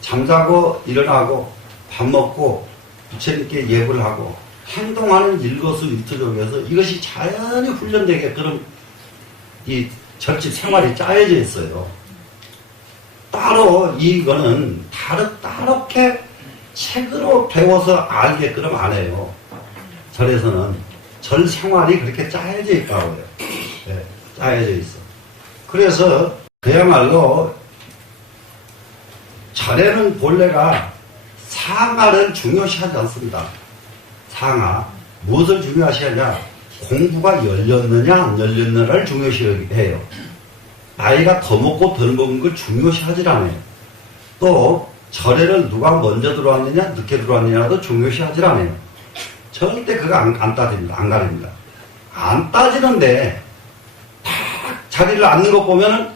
잠자고 일어나고 밥 먹고 부처님께 예불을 하고 행동하는 일거수일투족에서 이것이 자연히 훈련되게끔 이 절집 생활이 짜여져 있어요. 따로 이거는 따롭게 책으로 배워서 알게끔 안 해요. 절에서는 절 생활이 그렇게 짜여져 있다고요. 예, 짜여져 있어. 그래서 그야말로 절에는 본래가 상하를 중요시하지 않습니다. 상하. 무엇을 중요시하냐? 공부가 열렸느냐 안 열렸느냐를 중요시해요. 나이가 더 먹고 덜 먹은 걸 중요시하지 않아요. 또 절에를 누가 먼저 들어왔느냐 늦게 들어왔느냐도 중요시하지 않아요. 절대 그거 안 따집니다. 안 가립니다. 안 따지는데 딱 자리를 앉는 거 보면은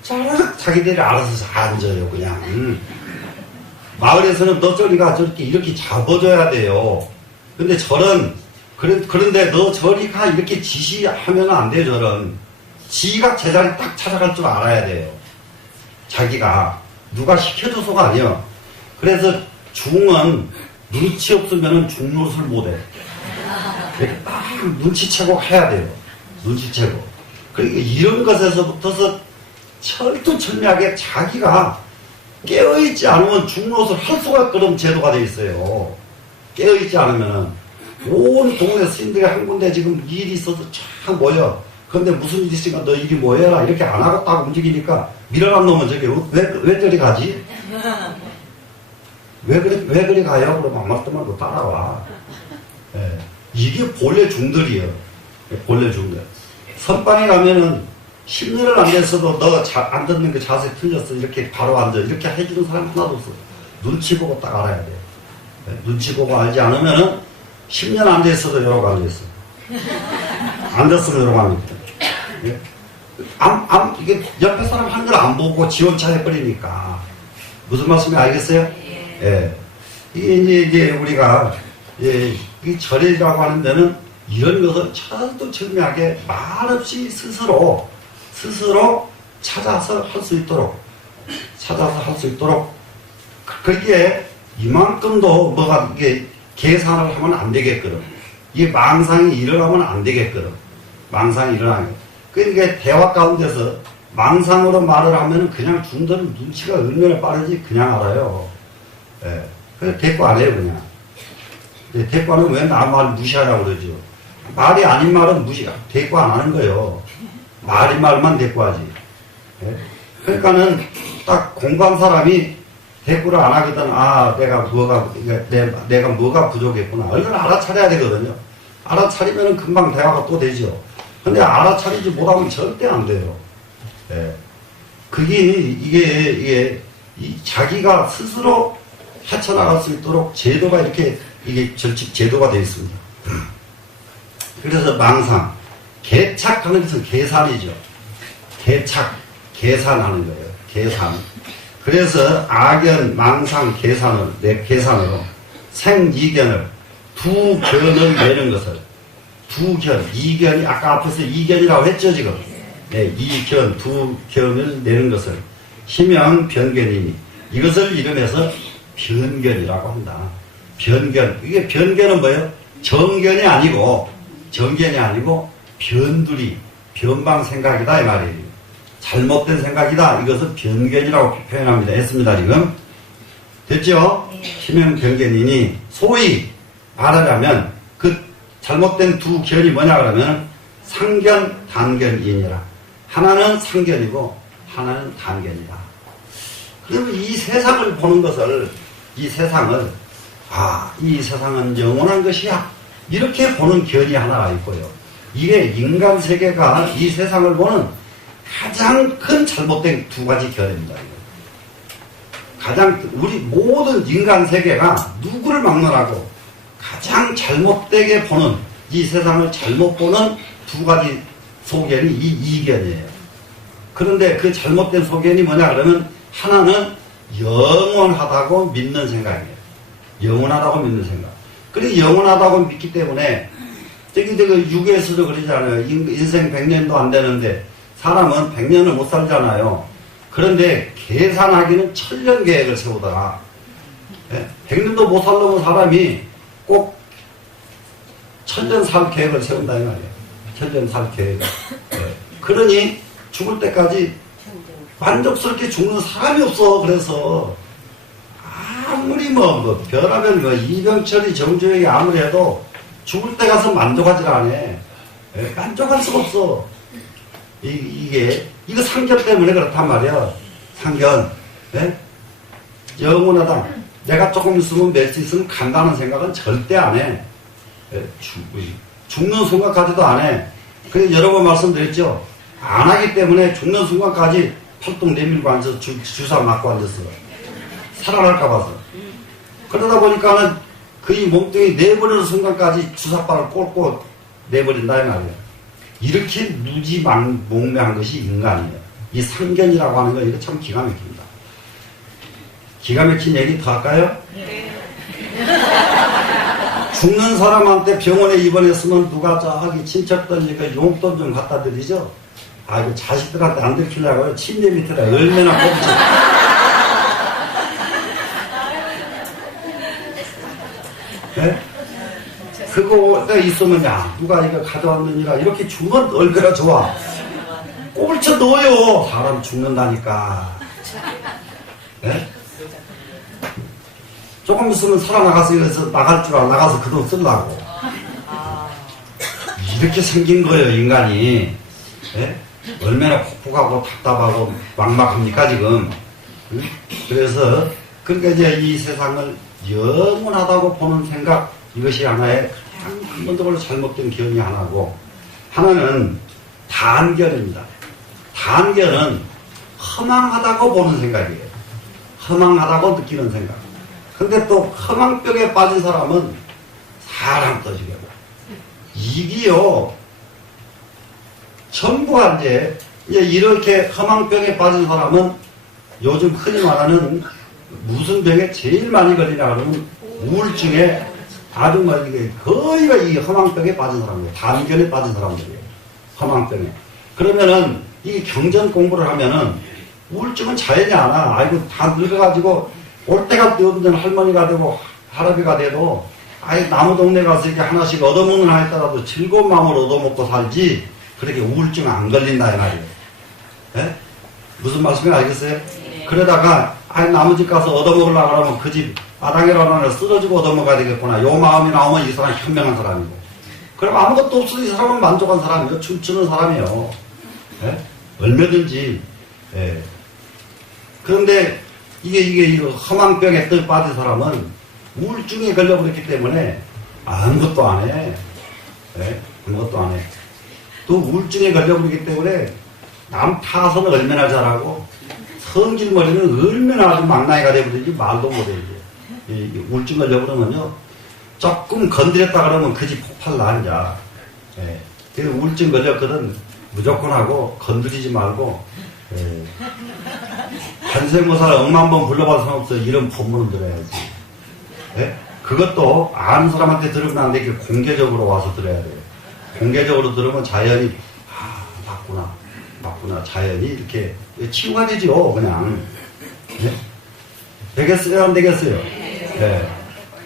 쫙 자기들이 알아서 앉아요. 그냥 마을에서는 너 저리가 저렇게 이렇게 잡아줘야 돼요. 근데 절은 그런데 너 저리 가 이렇게 지시하면 안 돼요. 절은 지가 제자리 딱 찾아갈 줄 알아야 돼요. 자기가 누가 시켜줘서가 아니에요. 그래서 중은 눈치 없으면 중노릇을 못해. 이렇게 딱 눈치채고 해야 돼요. 눈치채고. 그러니까 이런 것에서부터서 철두철미하게 자기가 깨어있지 않으면 중노릇을 할 수가 그런 제도가 돼 있어요. 깨어있지 않으면은 온 동네 스님들이 한 군데 지금 일이 있어서 쫙 모여. 그런데 무슨 일이 있으니까 너 일이 뭐해라 이렇게 안 하고 딱 움직이니까 밀어난 놈은 저기 왜 저리 가지? 왜 그리 가요? 그러면 아무 말도 말고 따라와. 예. 이게 본래 중들이에요. 본래 중들. 선방에 가면은 10년을 안 됐어도 너 앉았는 게 자세 틀렸어. 이렇게 바로 앉아. 이렇게 해주는 사람 하나도 없어. 눈치 보고 딱 알아야 돼. 예. 눈치 보고 알지 않으면은 10년 안 됐어도 이러고 앉아있어. 앉았으면 이러고 앉아있다. 예. 이게 옆에 사람 하는 걸 안 보고 지 혼자 해버리니까. 무슨 말씀인지 알겠어요? 예. 이게 우리가, 이 절이라고 하는 데는 이런 것을 철두철미하게 말없이 스스로 찾아서 할 수 있도록, 그게 이만큼도 뭐가 이게 계산을 하면 안 되게끔, 이게 망상이 일어나면 안 되게끔, 망상이 일어나게. 그러니까 대화 가운데서 망상으로 말을 하면 그냥 중들은 눈치가 얼마나 빠르지 그냥 알아요. 예. 그래서 대꾸 안 해요, 그냥. 대꾸 안 하면 왜 나 말 무시하라고 그러죠? 말이 아닌 말은 대꾸 안 하는 거예요. 말인 말만 대꾸하지. 예? 그러니까는 딱 공부한 사람이 대꾸를 안 하거든. 아, 내가 뭐가 부족했구나. 얼른 알아차려야 되거든요. 알아차리면 금방 대화가 또 되죠. 근데 알아차리지 못하면 절대 안 돼요. 예. 이게 자기가 스스로 헤쳐나갈 수 있도록 제도가 이렇게, 이게 절칙 제도가 되어 있습니다. 그래서 망상, 개착하는 것은 계산이죠. 계산하는 거예요. 계산. 그래서 악연, 망상, 계산으로 생이견을, 두 견을 내는 것을, 이견이, 아까 앞에서 이견이라고 했죠, 지금. 네, 이견, 두 견을 내는 것을, 희명, 변견이니, 이것을 이름해서 변견이라고 합니다. 변견. 이게 변견은 뭐예요? 정견이 아니고 변두리, 변방 생각이다 이 말이에요. 잘못된 생각이다. 이것을 변견이라고 표현합니다. 했습니다. 지금 됐죠? 희명 변견이니 소위 말하자면 그 잘못된 두 견이 뭐냐 그러면 상견, 단견이니라. 하나는 상견이고 하나는 단견이다. 그러면 이 세상을 보는 것을, 이 세상은 영원한 것이야. 이렇게 보는 견이 하나가 있고요. 이게 인간 세계가 이 세상을 보는 가장 큰 잘못된 두 가지 견입니다. 우리 모든 인간 세계가 누구를 막론하고 가장 잘못되게 보는, 이 세상을 잘못 보는 두 가지 소견이 이 이견이에요. 그런데 그 잘못된 소견이 뭐냐 그러면 하나는 영원하다고 믿는 생각이에요. 영원하다고 믿는 생각. 그리고 영원하다고 믿기 때문에 저기 유교에서도 그러잖아요. 인생 100년도 안 되는데 사람은 100년을 못 살잖아요. 그런데 계산하기는 1000년 계획을 세우더라. 100년도 못 살려면 사람이 꼭 1000년 살 계획을 세운다 이 말이에요. 1000년 살 계획을. 그러니 죽을 때까지 만족스럽게 죽는 사람이 없어. 그래서 아무리 별하면 이병철이 정조영이 아무리 해도 죽을 때 가서 만족하지 않아. 만족할 수가 없어. 이거 상견 때문에 그렇단 말이야. 상견. 예? 영원하다. 내가 조금 있으면 낼 수 있으면 간다는 생각은 절대 안 해. 예? 죽는 순간까지도 안 해. 그래서 여러 번 말씀드렸죠. 안 하기 때문에 죽는 순간까지 팔뚝 내밀고 앉아서 주사 맞고 앉았어. 살아날까 봐서. 그러다 보니까는 그 몸뚱이 내버리는 순간까지 주사바를 꽂고 내버린다 이 말이야. 이렇게 무지몽매한 것이 인간이에요. 이 상견이라고 하는 거 이거 참 기가 막힙니다. 기가 막힌 얘기 더 할까요? 네. 죽는 사람한테 병원에 입원했으면 누가 저기 친척들 용돈 좀 갖다 드리죠? 아이고 자식들한테 안 들키려고 침대 밑에다 얼마나 꼽지. 네? 그거가 있으면 야 누가 이거 가져왔느니라 이렇게 주면 얼마나 좋아. 꼽을 쳐 넣어요. 사람 죽는다니까. 네? 조금 있으면 살아나가서 여기서 나갈 줄 알아. 나가서 그 돈 쓰려고. 이렇게 생긴 거예요 인간이. 네? 얼마나 폭폭하고 답답하고 막막합니까 지금. 응? 그래서 그러니까 이제 이 세상을 영원하다고 보는 생각 이것이 하나의 한 번도 별로 잘못된 견이 하나고 하나는 단견입니다. 단견은 허망하다고 보는 생각이에요. 허망하다고 느끼는 생각. 근데 또 허망병에 빠진 사람은 사람 떠지게 하고 이게요 전부가 이제 이렇게 허망병에 빠진 사람은 요즘 흔히 말하는 무슨 병에 제일 많이 걸리냐 그러면 우울증에 아주 많이 거의가 이 허망병에 빠진 사람이에요. 단견에 빠진 사람들이에요. 허망병에. 그러면은 이 경전 공부를 하면은 우울증은 자연이 않아. 아이고 다 늙어가지고 올 때가 없는 할머니가 되고 할아비가 돼도 아이 나무 동네 가서 이렇게 하나씩 얻어먹는 한에 따라도 즐거운 마음으로 얻어먹고 살지 그렇게 우울증 안 걸린다 이 말이에요. 예? 무슨 말씀인지 알겠어요? 그러다가 아이 나무 집 가서 얻어먹으려고 하면 그 집 마당에라도 쓰러지고 얻어먹어야 되겠구나. 요 마음이 나오면 이 사람이 현명한 사람이고. 그럼 아무것도 없어도 이 사람은 만족한 사람이에요. 춤추는 사람이에요. 예? 얼마든지. 예. 그런데 이게 허망병에 떠 빠진 사람은 우울증에 걸려버렸기 때문에 아무것도 안 해. 예? 아무것도 안 해. 또 우울증에 걸려버리기 때문에 남 타선을 얼마나 잘하고 성질머리는 얼마나 아주 망나이가 되버리지 말도 못해. 우울증 걸려버리면요. 조금 건드렸다 그러면 그 집 폭발 나앉아. 예. 그래서 우울증 걸렸거든 무조건 하고 건드리지 말고 예. 한생모사 억만 번 불러봐도 상관없어. 이런 법문을 들어야지. 예? 그것도 아는 사람한테 들으면 안 돼. 공개적으로 와서 들어야 돼요. 공개적으로 들으면 자연이 맞구나 자연이 이렇게 치유가 되죠 그냥. 예? 되겠어요 안 되겠어요? 예.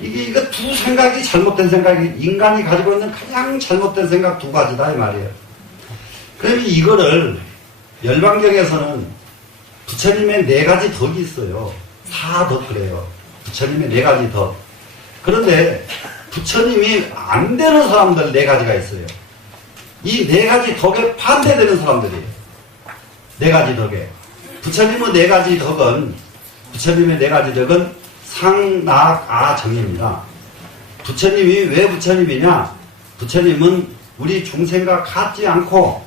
이거 두 생각이 잘못된 생각이 인간이 가지고 있는 가장 잘못된 생각 두 가지다 이 말이에요. 그러면 이거를 열반경에서는 부처님의 네 가지 덕이 있어요. 사덕 그래요. 부처님의 네 가지 덕. 그런데 부처님이 안 되는 사람들 네 가지가 있어요. 이 네 가지 덕에 반대되는 사람들이에요. 네 가지 덕에. 부처님의 네 가지 덕은 상낙아정입니다. 부처님이 왜 부처님이냐? 부처님은 우리 중생과 같지 않고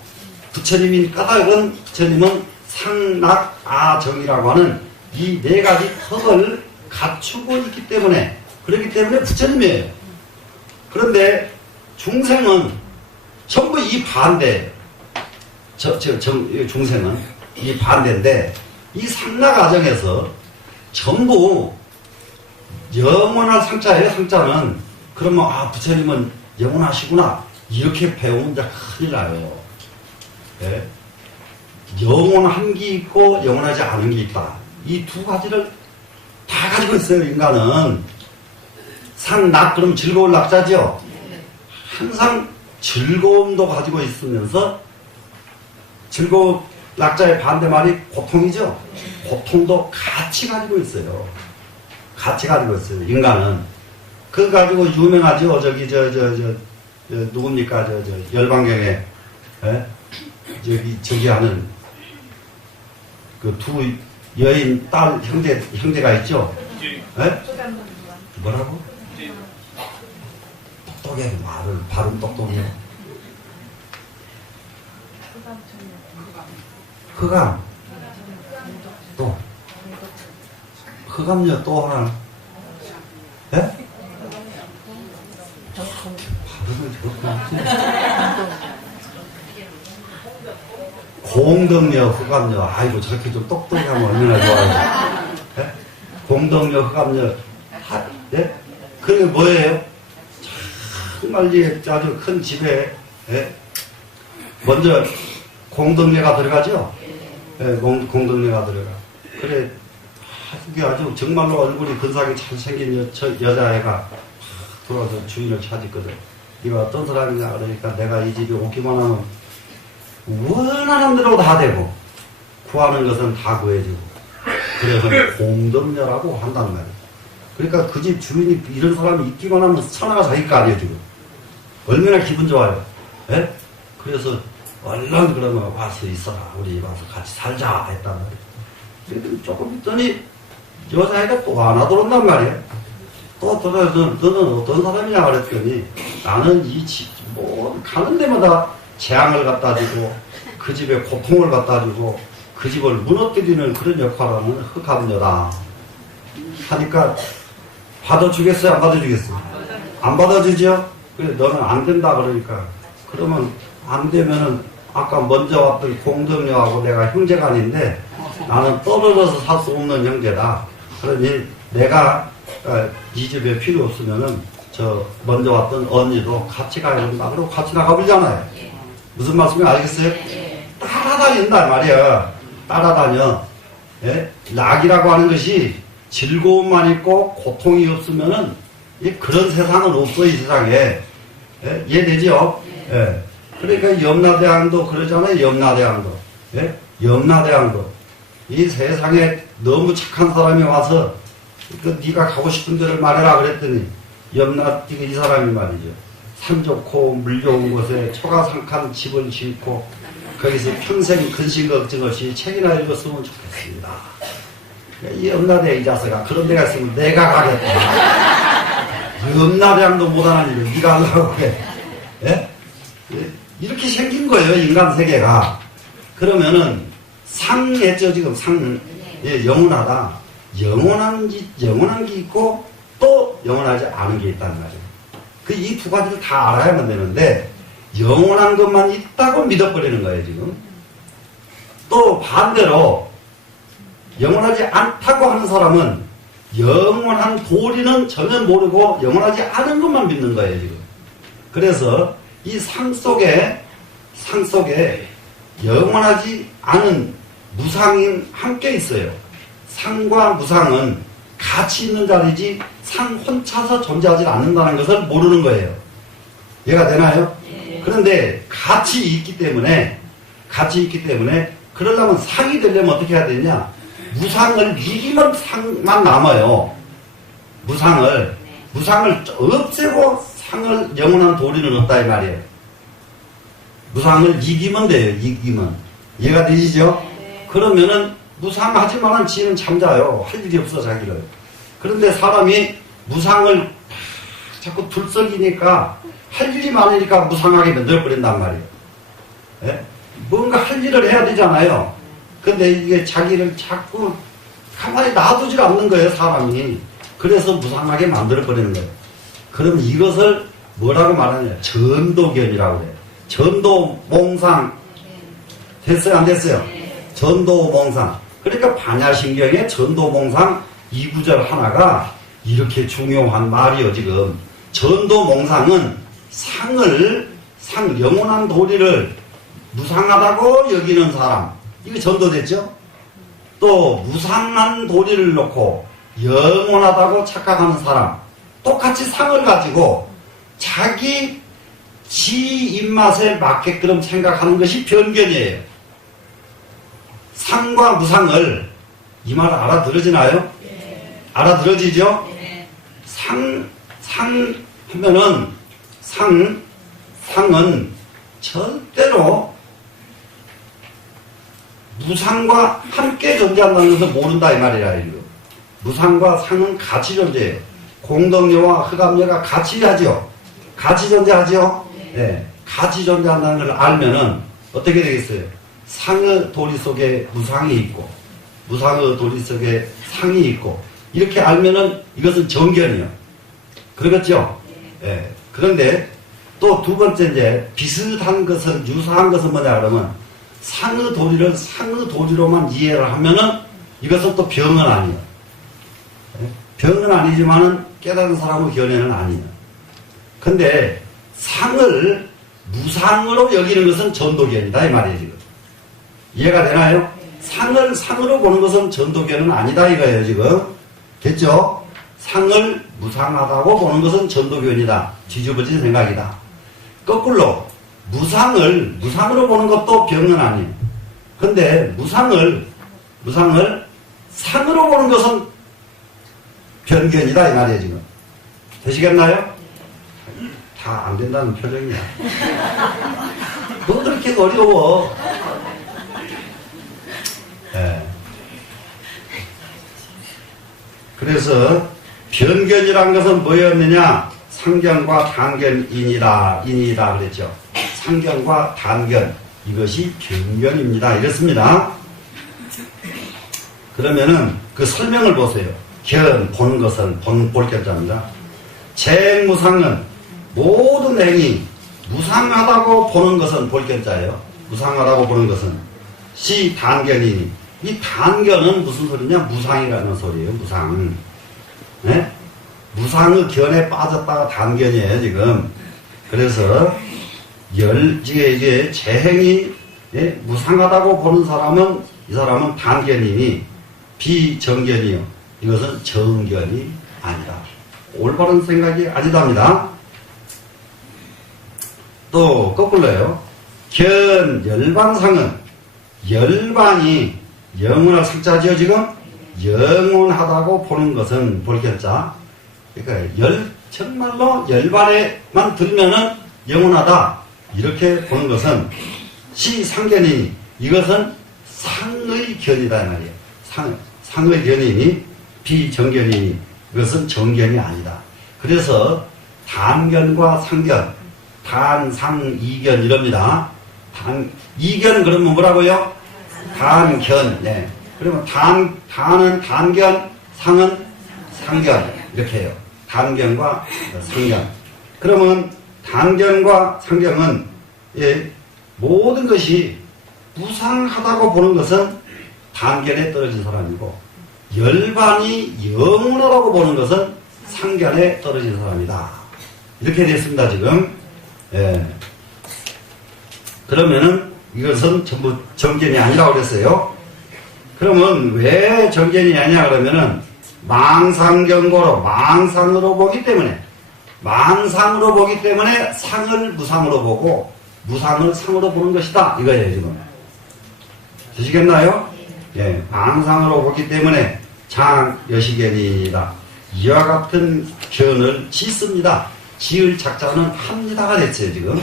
부처님인 까닭은 부처님은 상낙아정이라고 하는 이 네 가지 덕을 갖추고 있기 때문에 그렇기 때문에 부처님이에요. 그런데 중생은 전부 이 반대. 중생은 이 반대인데 이 상낙아정에서 전부 영원한 상자예요. 상자는 그러면 부처님은 영원하시구나 이렇게 배우면 이제 큰일 나요. 네? 영원한 게 있고 영원하지 않은 게 있다. 이 두 가지를 다 가지고 있어요. 인간은 상낙 그럼 즐거운 낙자죠. 항상 즐거움도 가지고 있으면서 즐거운 낙자의 반대말이 고통이죠. 고통도 같이 가지고 있어요. 같이 가지고 있어요. 인간은. 그거 가지고 유명하죠. 누굽니까? 열방경에, 예? 저기 하는, 그 두 여인, 딸, 형제가 있죠? 예? 뭐라고? 똑똑해, 발음 똑똑해. 흑암. 또. 흑암녀 또 하나. 예? 발음을 그렇구나. 공덕녀, 흑암녀. 아이고, 저렇게 좀 똑똑히 하면 얼마나 좋아요. 예? 공덕녀, 흑암녀. 예? 그게 뭐예요? 정말 이게 아주 큰 집에, 예? 먼저 공덕녀가 들어가죠? 예, 공덕녀가 들어가. 그래, 그게 아주 정말로 얼굴이 근사하게 잘생긴 여자애가 들어와서 주인을 찾았거든. 네가 어떤 사람이냐 그러니까 내가 이 집에 오기만 하면 원하는 대로 다 되고 구하는 것은 다 구해주고 그래서 공덕녀라고 한단 말이야. 그러니까 그 집 주인이 이런 사람이 있기만 하면 천하가 자기 거 아니에요 지금. 얼마나 기분 좋아요. 예? 그래서 얼른 그러면 와서 있어라. 우리 와서 같이 살자 했단 말이야. 조금 있더니 여자애가 또 하나 들어온단 말이야. 또 들어와서 너는 어떤 사람이냐 그랬더니 나는 이 집, 가는 데마다 재앙을 갖다 주고 그 집에 고통을 갖다 주고 그 집을 무너뜨리는 그런 역할을 하는 흑암녀다. 하니까 받아주겠어요? 안 받아주겠어요? 안 받아주죠? 그래, 너는 안 된다 그러니까. 그러면 안 되면은 아까 먼저 왔던 공덕녀하고 내가 형제가 아닌데 나는 떨어져서 살 수 없는 형제다. 그러니 내가 이 집에 필요 없으면은 저 먼저 왔던 언니도 같이 가야 된다. 그러고 같이 나가버리잖아요. 무슨 말씀인지 알겠어요? 따라다닌다 말이야. 따라다녀. 예? 낙이라고 하는 것이 즐거움만 있고 고통이 없으면은 그런 세상은 없어 이 세상에. 예? 이해되죠? 예. 그러니까 염라대왕도 그러잖아요. 염라대왕도. 예? 염라대왕도 이 세상에 너무 착한 사람이 와서 네가 가고 싶은 데를 말해라 그랬더니 이 사람이 말이죠. 산 좋고 물 좋은 곳에 초가상칸 집을 짓고 거기서 평생 근심 걱정 없이 책이나 읽었으면 좋겠습니다. 이 염라대왕 이 자식아 그런 데가 있으면 내가 가겠다. 염라대왕도 못하는 일을 네가 하려고 해. 예? 이렇게 생긴 거예요 인간 세계가. 그러면은 상했죠 지금 예, 영원하다. 영원한 게 있고 또 영원하지 않은 게 있단 말이에요. 그 이 두 가지를 다 알아야만 되는데 영원한 것만 있다고 믿어버리는 거예요 지금. 또 반대로 영원하지 않다고 하는 사람은 영원한 도리는 전혀 모르고 영원하지 않은 것만 믿는 거예요 지금. 그래서 이 상 속에 영원하지 않은 무상이 함께 있어요. 상과 무상은 같이 있는 자리지 상 혼자서 존재하지 않는다는 것을 모르는 거예요. 이해가 되나요? 그런데 같이 있기 때문에 그러려면 상이 되려면 어떻게 해야 되냐? 무상을 이기면 상만 남아요. 무상을 없애고 상을 영원한 도리는 없다 이 말이에요. 무상을 이기면 돼요. 이기면. 이해가 되시죠? 그러면은 무상하지만은 지는 잠자요. 할 일이 없어 자기를. 그런데 사람이 무상을 자꾸 둘썩이니까 할 일이 많으니까 무상하게 만들어버린단 말이에요. 예? 뭔가 할 일을 해야 되잖아요. 근데 이게 자기를 자꾸 가만히 놔두질 않는 거예요 사람이. 그래서 무상하게 만들어버리는 거예요. 그럼 이것을 뭐라고 말하냐? 전도견이라고 해요. 전도몽상. 됐어요 안 됐어요? 전도몽상. 그러니까 반야신경의 전도몽상 2구절 하나가 이렇게 중요한 말이요 지금. 전도몽상은 영원한 도리를 무상하다고 여기는 사람. 이게 전도됐죠? 또 무상한 도리를 놓고 영원하다고 착각하는 사람. 똑같이 상을 가지고 자기 지 입맛에 맞게끔 생각하는 것이 변견이에요. 상과 무상을 이 말 알아들어지나요? 네. 알아들어지죠? 네. 상 하면은 상은 절대로 무상과 함께 존재한다는 것을 모른다 이 말이라. 무상과 상은 같이 존재해요. 공덕료와 흑암료가 같이 하죠. 같이 존재하죠. 네. 같이 존재한다는 걸 알면은 어떻게 되겠어요? 상의 도리 속에 무상이 있고 무상의 도리 속에 상이 있고 이렇게 알면은 이것은 정견이요. 그러겠죠? 예. 그런데 또 두 번째 이제 비슷한 것은 유사한 것은 뭐냐 그러면 상의 도리를 상의 도리로만 이해를 하면은 이것은 또 병은 아니에요. 예? 병은 아니지만은 깨달은 사람의 견해는 아니에요. 근데 상을 무상으로 여기는 것은 전도견이다 이 말이에요 지금. 이해가 되나요? 상을 상으로 보는 것은 전도견은 아니다 이거예요 지금. 됐죠? 상을 무상하다고 보는 것은 전도견이다. 뒤집어진 생각이다. 거꾸로 무상을 무상으로 보는 것도 병은 아니에요. 근데 무상을 상으로 보는 것은 변견이다 이 말이에요 지금. 되시겠나요? 다 안 된다는 표정이야. 너 그렇게 어려워. 네. 그래서 변견이란 것은 뭐였느냐? 상견과 단견이다 그랬죠. 상견과 단견 이것이 변견입니다. 이렇습니다. 그러면은 그 설명을 보세요. 견 보는 것은 볼견자입니다. 재무상은 모든 행위 무상하다고 보는 것은 볼견자예요. 무상하다고 보는 것은 시 단견이니 이 단견은 무슨 소리냐? 무상이라는 소리예요. 무상. 네? 무상의 견에 빠졌다가 단견이에요 지금. 그래서 이게 재행이 무상하다고 보는 사람은 이 사람은 단견이니 비정견이요. 이것은 정견이 아니다. 올바른 생각이 아니답니다. 또 거꾸로요. 견 열반상은 열반이 영원할 상자지요 지금. 영원하다고 보는 것은 볼견자. 그러니까 정말로 열반에만 들면은 영원하다 이렇게 보는 것은 시상견이니 이것은 상의 견이다 이 말이에요. 상의 견이니 비정견이니 이것은 정견이 아니다. 그래서 단견과 상견, 단상이견 이럽니다. 이견 그러면 뭐라고요? 단견. 네. 그러면 단은 단견, 상은 상견 이렇게 해요. 단견과 상견. 그러면 단견과 상견은 모든 것이 무상하다고 보는 것은 단견에 떨어진 사람이고 열반이 영원하다고 보는 것은 상견에 떨어진 사람이다. 이렇게 됐습니다 지금. 예. 그러면은 이것은 전부 정견이 아니라고 그랬어요. 그러면 왜 정견이 아니냐 그러면은 망상경고로 망상으로 보기 때문에 상을 무상으로 보고 무상을 상으로 보는 것이다 이거예요 지금. 되시겠나요? 예, 망상으로 보기 때문에 장여시견이다. 이와 같은 견을 짓습니다. 지을 작자는 합니다가 됐어요 지금.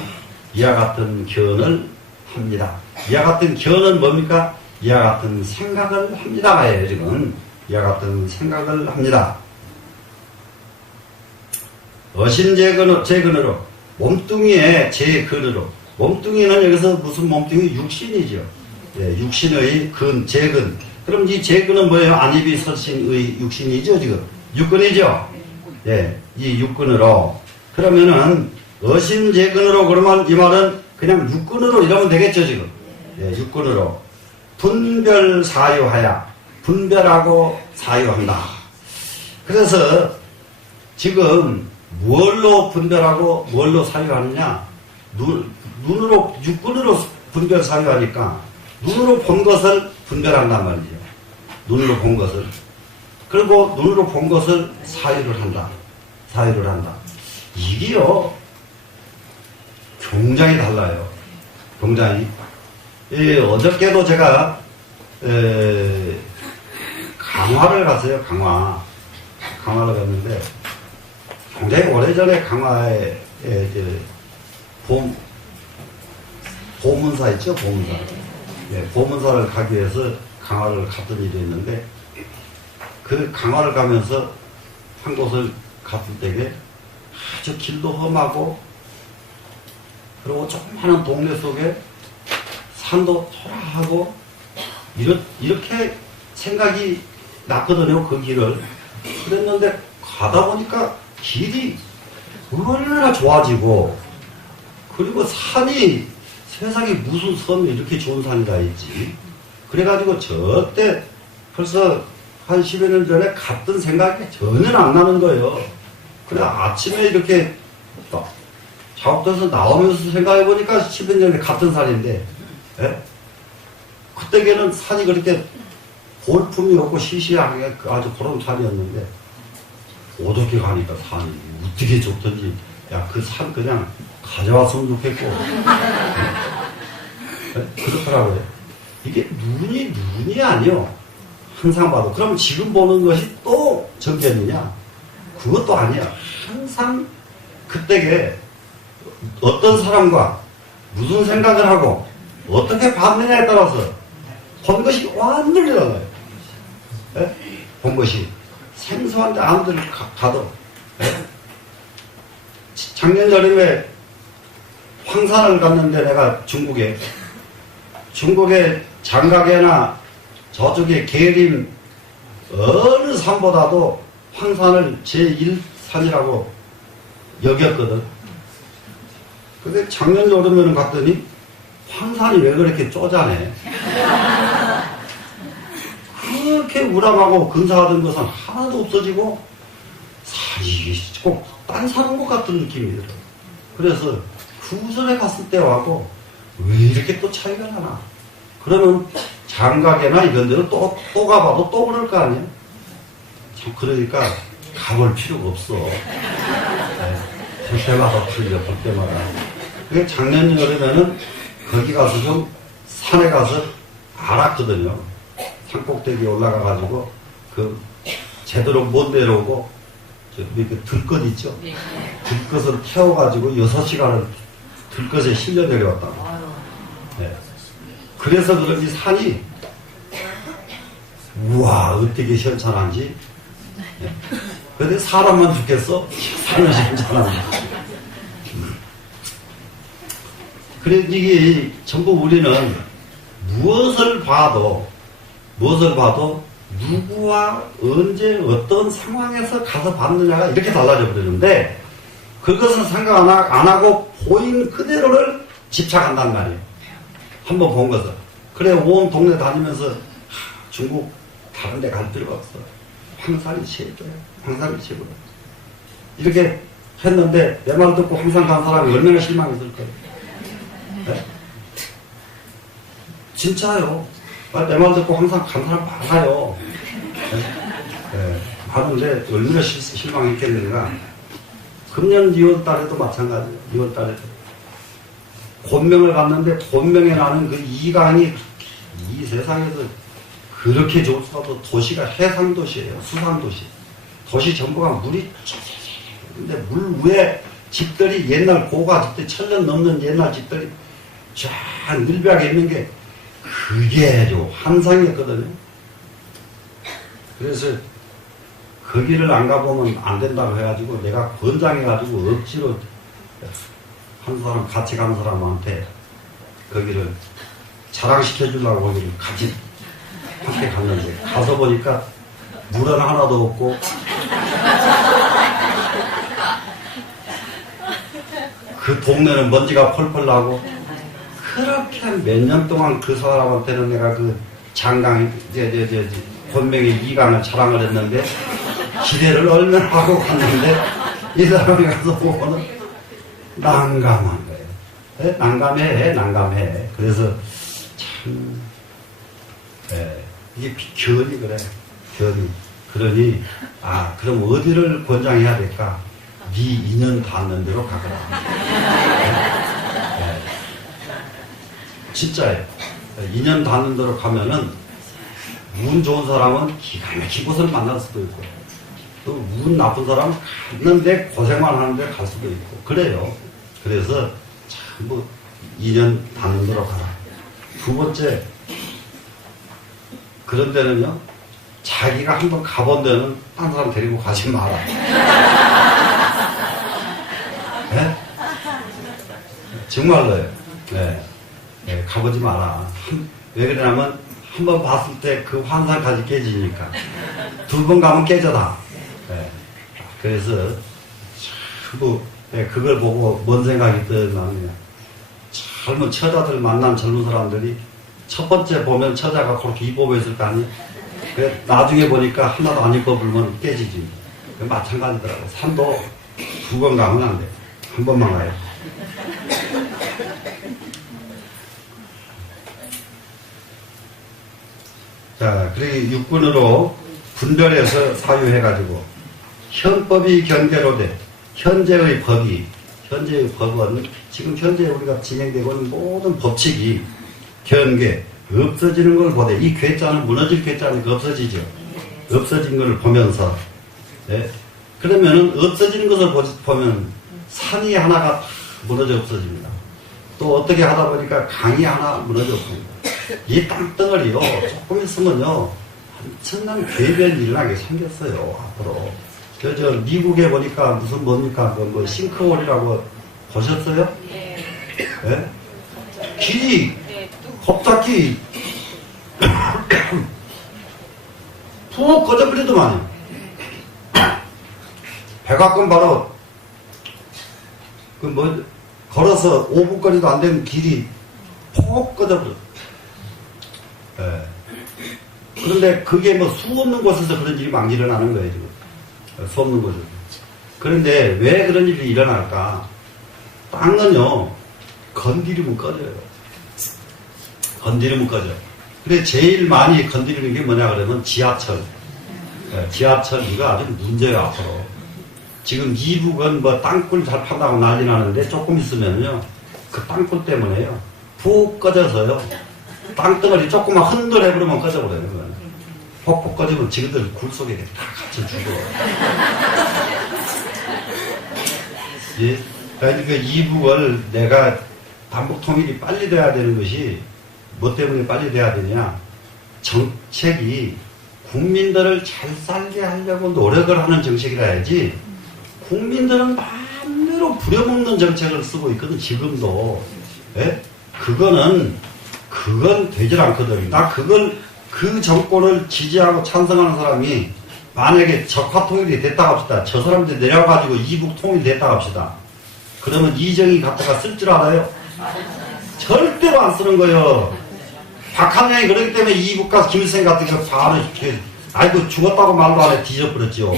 이와 같은 견을 합니다. 이와 같은 견은 뭡니까? 이와 같은 생각을 합니다가 해요 지금. 이와 같은 생각을 합니다. 어신재근으로 몸뚱이의 재근으로. 몸뚱이는 여기서 무슨 몸뚱이? 육신이죠. 예, 육신의 재근. 그럼 이 재근은 뭐예요? 안입이 설신의 육신이죠 지금. 육근이죠. 예, 이 육근으로. 그러면은 어신재근으로 그러면 이 말은 그냥 육근으로 이러면 되겠죠 지금. 예, 육근으로. 분별 사유하야. 분별하고 사유한다. 그래서 지금 뭘로 분별하고 뭘로 사유하느냐? 눈으로 육근으로 분별 사유하니까 눈으로 본 것을 분별한단 말이죠. 눈으로 본 것을. 그리고 눈으로 본 것을 사유를 한다. 이게요 굉장히 달라요. 굉장히. 어저께도 제가 강화를 갔어요. 강화를 갔는데 굉장히 오래전에 강화에 보문사 있죠? 보문사. 예, 보문사를 가기 위해서 강화를 갔던 일이 있는데, 그 강화를 가면서 한 곳을 갔을 때에 아주 길도 험하고, 그리고 조그마한 동네 속에 산도 초라하고, 이렇게 생각이 났거든요, 그 길을. 그랬는데, 가다 보니까 길이 얼마나 좋아지고, 그리고 산이 세상에 무슨 섬이 이렇게 좋은 산이 다 있지. 그래가지고 저때 벌써 한 10여 년 전에 갔던 생각이 전혀 안 나는 거예요. 그래 아침에 이렇게 작업대에서 나오면서 생각해보니까 10여 년 전에 갔던 산인데, 예? 그때에는 산이 그렇게 볼품이 없고 시시하게 아주 그런 산이었는데, 어떻게 가니까 산이 어떻게 좋던지, 야, 그 산 그냥 가져왔으면 좋겠고. 네? 그렇더라고요. 이게 눈이 아니요. 항상 봐도. 그럼 지금 보는 것이 또 정견이냐? 그것도 아니야. 항상 그때에 어떤 사람과 무슨 생각을 하고 어떻게 봤느냐에 따라서 본 것이 완전히 달라요. 네? 본 것이. 생소한데 아무들 가도. 네? 작년 여름에 황산을 갔는데 내가 중국에 장가계나 저쪽에 계림 어느 산보다도 황산을 제1산이라고 여겼거든. 근데 작년 여름에는 갔더니 황산이 왜 그렇게 쪼잔해? 그렇게 우람하고 근사하던 것은 하나도 없어지고 산이 꼭 딴 사는 것 같은 느낌이 들어요. 그래서 후선에 갔을 때하고 왜 이렇게 또 차이가 나나? 그러면 장가계나 이런 데는 또 가봐도 또 그럴 거 아니에요? 참, 그러니까 가볼 필요가 없어. 네, 볼 때마다 틀려, 볼 때마다. 그러니까 작년 여름에는 거기 가서 좀 산에 가서 알았거든요. 산꼭대기에 올라가가지고 그 제대로 못 내려오고 그 들것 있죠? 들것을 태워가지고 6시간을 들것에 실려 내려왔다고. 네. 그래서 그런지 산이, 우와, 어떻게 시원찮은지. 네. 근데 사람만 죽겠어? 산은 시원찮은지. 그래, 이게 전부 우리는 무엇을 봐도 누구와 언제 어떤 상황에서 가서 봤느냐가 이렇게 달라져 버리는데, 그것은 생각 안 하고 보인 그대로를 집착한단 말이에요. 한번 본 것을. 그래, 온 동네 다니면서 중국 다른 데 갈 필요가 없어. 황산이 최고야. 황산이 최고야. 이렇게 했는데 내 말 듣고 황산 간 사람이 얼마나 실망했을 거예요. 네? 진짜요. 내 말 듣고 항상 간 사람 많아요. 네? 네. 많은데 얼마나 실망했겠는가. 금년 2월 달에도 마찬가지예요. 2월 달에도. 곤명을 갔는데 곤명에 나는 그 이강이 이 세상에서 그렇게 좋아도 도시가 해상도시예요. 수상도시. 도시 전부가 물이 근데 물 위에 집들이 옛날 고가 집들 1000년 넘는 옛날 집들이 쫙 늘벽에 있는 게 그게 아주 환상이었거든요. 그래서 거기를 안 가보면 안 된다고 해가지고 내가 권장해가지고 억지로 한 사람 같이 가는 사람한테 거기를 자랑시켜주려고 거기를 같이 함께 갔는데 가서 보니까 물은 하나도 없고 그 동네는 먼지가 펄펄 나고 그렇게 한 몇 년 동안 그 사람한테는 내가 그 장강 권명의 이강을 자랑을 했는데 기대를 얼마나 하고 갔는데 이 사람이 가서 보고는 난감한 거예요. 네? 난감해. 그래서 참 이게 견이 그래. 견이. 그러니 그럼 어디를 권장해야 될까? 네 인연 닿는 대로 가거라. 네. 진짜예요. 인연 닿는 대로 가면은 운 좋은 사람은 기가 막힌 곳을 만날 수도 있고 또 운 나쁜 사람은 있는데 고생만 하는데 갈 수도 있고 그래요. 그래서 참 뭐 2년 닿는 대로 가라. 두 번째, 그런 데는요, 자기가 한번 가본 데는 딴 사람 데리고 가지 마라. 네? 정말로요. 네. 네, 가보지 마라. 왜 그러냐면 한 번 봤을 때 그 환상까지 깨지니까. 두 번 가면 깨져다. 네. 그래서 참 네, 그걸 보고 뭔 생각이 드냐면 젊은 처자들 만난 젊은 사람들이 첫 번째 보면 처자가 그렇게 입어보였을 거 아니에요. 나중에 보니까 하나도 안 입어보면 깨지지. 마찬가지더라고. 산도 두 번 가면 안 돼. 한 번만 가요. 자, 그리고 육군으로 분별해서 사유해가지고 현법이 경계로 돼. 현재의 법은 지금 현재 우리가 진행되고 있는 모든 법칙이 경계, 없어지는 걸 보되 이 괴짜는 무너질 괴짜니까 없어지죠. 없어진 걸 보면서 네. 그러면은 없어지는 것을 보면 산이 하나가 무너져 없어집니다. 또 어떻게 하다 보니까 강이 하나 무너져 없습니다. 이 땅덩어리요 조금 있으면요 엄청난 괴변이 일어나게 생겼어요. 앞으로 저 미국에 보니까 무슨 뭡니까 뭐 싱크홀이라고 보셨어요? 네. 네? 길이 갑자기 푹 꺼져버리더만요. 백악관 바로 그 뭐 걸어서 5분거리도 안 되는 길이 푹 꺼져버려. 예. 그런데 그게 뭐 수 없는 곳에서 그런 일이 막 일어나는 거예요, 지금. 수 없는 곳에서. 그런데 왜 그런 일이 일어날까? 땅은요, 건드리면 꺼져요. 건드리면 꺼져. 그래, 제일 많이 건드리는 게 뭐냐 그러면 지하철. 예, 지하철, 이거 아주 문제예요, 앞으로. 지금 이북은 뭐 땅굴 잘 판다고 난리 나는데 조금 있으면요, 그 땅굴 때문에요, 푹 꺼져서요, 땅덩어리 조금만 흔들어버리면 꺼져버려요. 폭폭 꺼지면 지금들 굴 속에 다 갇혀 죽어. 예? 그러니까 이북을 내가 남북 통일이 빨리 돼야 되는 것이 뭐 때문에 빨리 돼야 되냐? 정책이 국민들을 잘 살게 하려고 노력을 하는 정책이라 해야지, 국민들은 마음대로 부려먹는 정책을 쓰고 있거든, 지금도. 예? 그건 되질 않거든. 그 정권을 지지하고 찬성하는 사람이 만약에 적화 통일이 됐다 합시다. 저 사람들 내려가지고 이북 통일 됐다 합시다. 그러면 이정희 갖다가 쓸 줄 알아요? 절대로 안 쓰는 거예요. 박한영이 그렇기 때문에 이북과 김일성 같은 거 바로 이렇게, 아이고, 죽었다고 말도 안 해 뒤져버렸죠.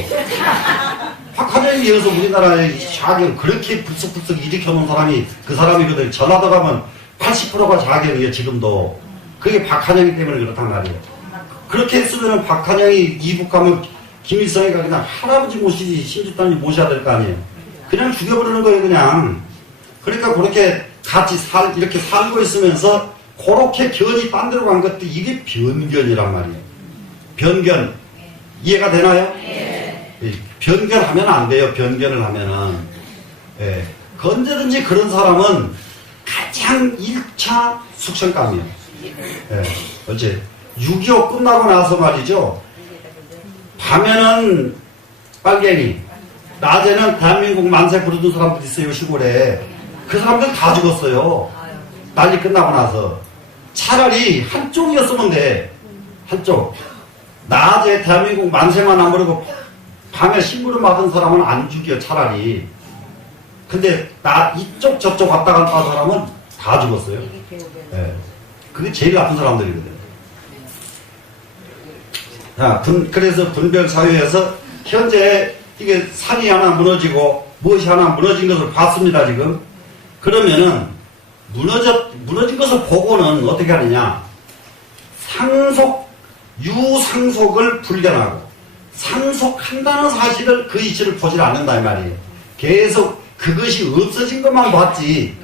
박한영에 의해서 우리나라의 자경 그렇게 불쑥불쑥 일으켜놓은 사람이 그 사람이거든. 전화도 가면 80%가 자경이에요, 지금도. 그게 박한영이 때문에 그렇단 말이에요. 그렇게 했으면 박한영이 이북 가면 김일성이가 그냥 할아버지 모시지 신주단이 모셔야 될 거 아니에요. 그냥 죽여버리는 거예요, 그냥. 그러니까 그렇게 같이 이렇게 살고 있으면서 그렇게 견이 딴 데로 간 것도 이게 변견이란 말이에요. 변견. 이해가 되나요? 변견하면 안 돼요, 변견을 하면은. 예. 언제든지 그런 사람은 가장 1차 숙성감이에요. 예. 어째 6.25 끝나고 나서 말이죠. 밤에는 빨갱이, 낮에는 대한민국 만세 부르던 사람들 있어요, 시골에. 그 사람들 다 죽었어요. 난리 끝나고 나서. 차라리 한쪽이었으면 돼. 한쪽. 낮에 대한민국 만세만 안 부르고 밤에 심부름 받은 사람은 안 죽여, 차라리. 근데 이쪽 저쪽 왔다 갔다 하는 사람은 다 죽었어요. 네. 그게 제일 나쁜 사람들이거든요. 자, 그래서 분별 사회에서 현재 이게 산이 하나 무너지고 무엇이 하나 무너진 것을 봤습니다, 지금. 그러면은 무너진 것을 보고는 어떻게 하느냐? 유상속을 불견하고 상속한다는 사실을 그 이치를 보질 않는다 이 말이에요. 계속 그것이 없어진 것만 봤지,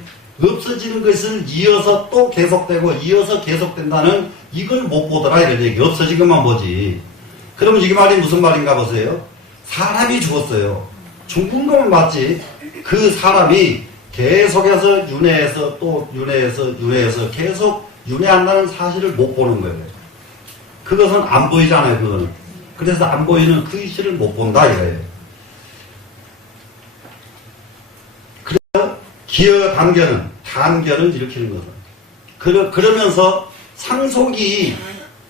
없어지는 것을 이어서 또 계속되고 이어서 계속된다는 이걸 못 보더라 이런 얘기. 없어진 것만 보지. 그러면 이게 말이 무슨 말인가 보세요. 사람이 죽었어요. 죽은 것만 맞지. 그 사람이 계속해서 윤회해서 또 윤회해서 계속 윤회한다는 사실을 못 보는 거예요. 그것은 안 보이잖아요, 그거는. 그래서 안 보이는 그 이치를 못 본다, 이거예요. 그래서 기어 단견을 일으키는 거죠. 그러면서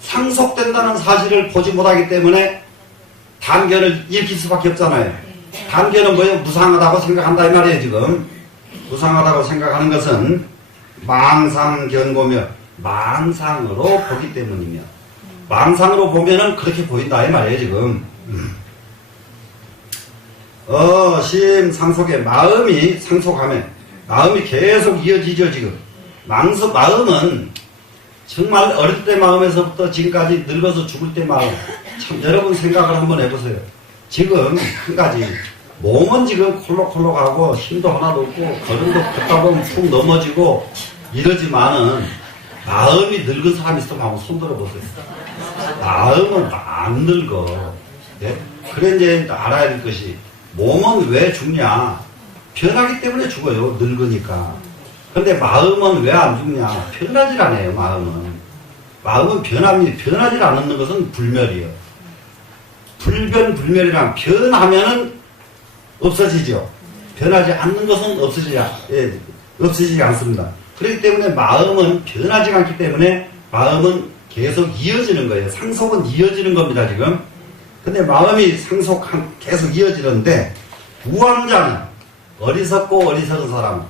상속된다는 사실을 보지 못하기 때문에 단견을 일으킬 수밖에 없잖아요. 단견은 뭐예요? 무상하다고 생각한다 이 말이에요. 지금 무상하다고 생각하는 것은 망상견고며 망상으로 보기 때문이며 망상으로 보면은 그렇게 보인다 이 말이에요. 지금 심상속에 마음이 상속하면 마음이 계속 이어지죠. 지금 마음은 정말 어릴 때 마음에서부터 지금까지 늙어서 죽을 때 마음. 참 여러분 생각을 한번 해보세요. 지금 한 가지 몸은 지금 콜록콜록하고 힘도 하나도 없고 걸음도 걷다 보면 푹 넘어지고 이러지만은 마음이 늙은 사람이 있으면 한번 손 들어보세요. 마음은 안 늙어. 네? 그래 이제 알아야 될 것이 몸은 왜 죽냐? 변하기 때문에 죽어요. 늙으니까. 근데 마음은 왜 안 죽냐? 변하질 않아요. 마음은 변하질 않는 것은 불멸이에요. 불변불멸이란 변하면은 없어지죠. 변하지 않는 것은 없어지지 않습니다. 그렇기 때문에 마음은 변하지 않기 때문에 마음은 계속 이어지는 거예요. 상속은 이어지는 겁니다. 지금. 근데 마음이 계속 이어지는데 우암자는 어리석고 어리석은 사람,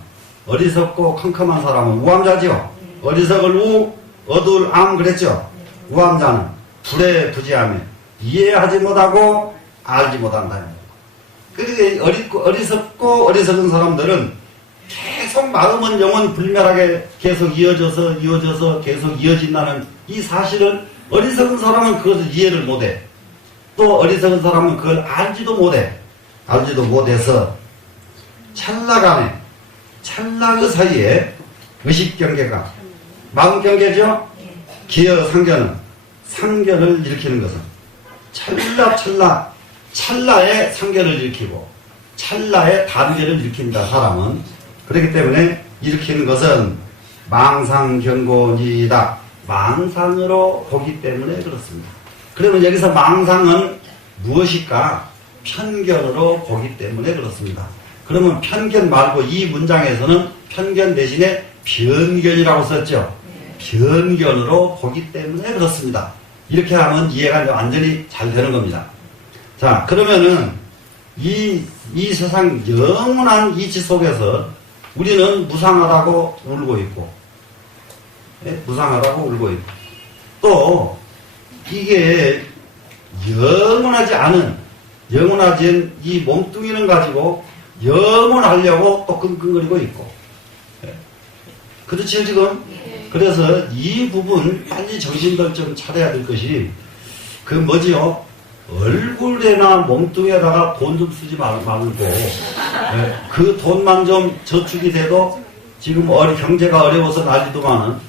어리석고 컴컴한 사람은 우암자죠. 어리석을 어두울 암 그랬죠. 우암자는 불에 부지하며 이해하지 못하고 알지 못한다. 그러니까 어리석고 어리석은 사람들은 계속 마음은 영원 불멸하게 계속 이어져서 계속 이어진다는 이 사실을 어리석은 사람은 그것을 이해를 못해. 또 어리석은 사람은 그걸 알지도 못해서 찰나간에 찰나 그 사이에 의식경계가 마음경계죠. 기어 상견을 일으키는 것은 찰나에 상견을 일으키고 찰나에 단견을 일으킨다. 사람은 그렇기 때문에 일으키는 것은 망상견고니다. 망상으로 보기 때문에 그렇습니다. 그러면 여기서 망상은 무엇일까? 편견으로 보기 때문에 그렇습니다. 그러면 편견 말고 이 문장에서는 편견 대신에 변견이라고 썼죠. 변견으로 보기 때문에 그렇습니다. 이렇게 하면 이해가 완전히 잘 되는 겁니다. 자, 그러면은 이 세상 영원한 이치 속에서 우리는 무상하다고 울고 있고, 무상하다고 울고 있고, 또 이게 영원하지 않은 이 몸뚱이는 가지고 영원하려고 또 끙끙거리고 있고. 그렇죠, 지금? 그래서 이 부분 빨리 정신들 좀 차려야 될 것이, 뭐지요? 얼굴에나 몸뚱이에다가 돈 좀 쓰지 말고, 그 돈만 좀 저축이 돼도 지금 경제가 어려워서 난리도만은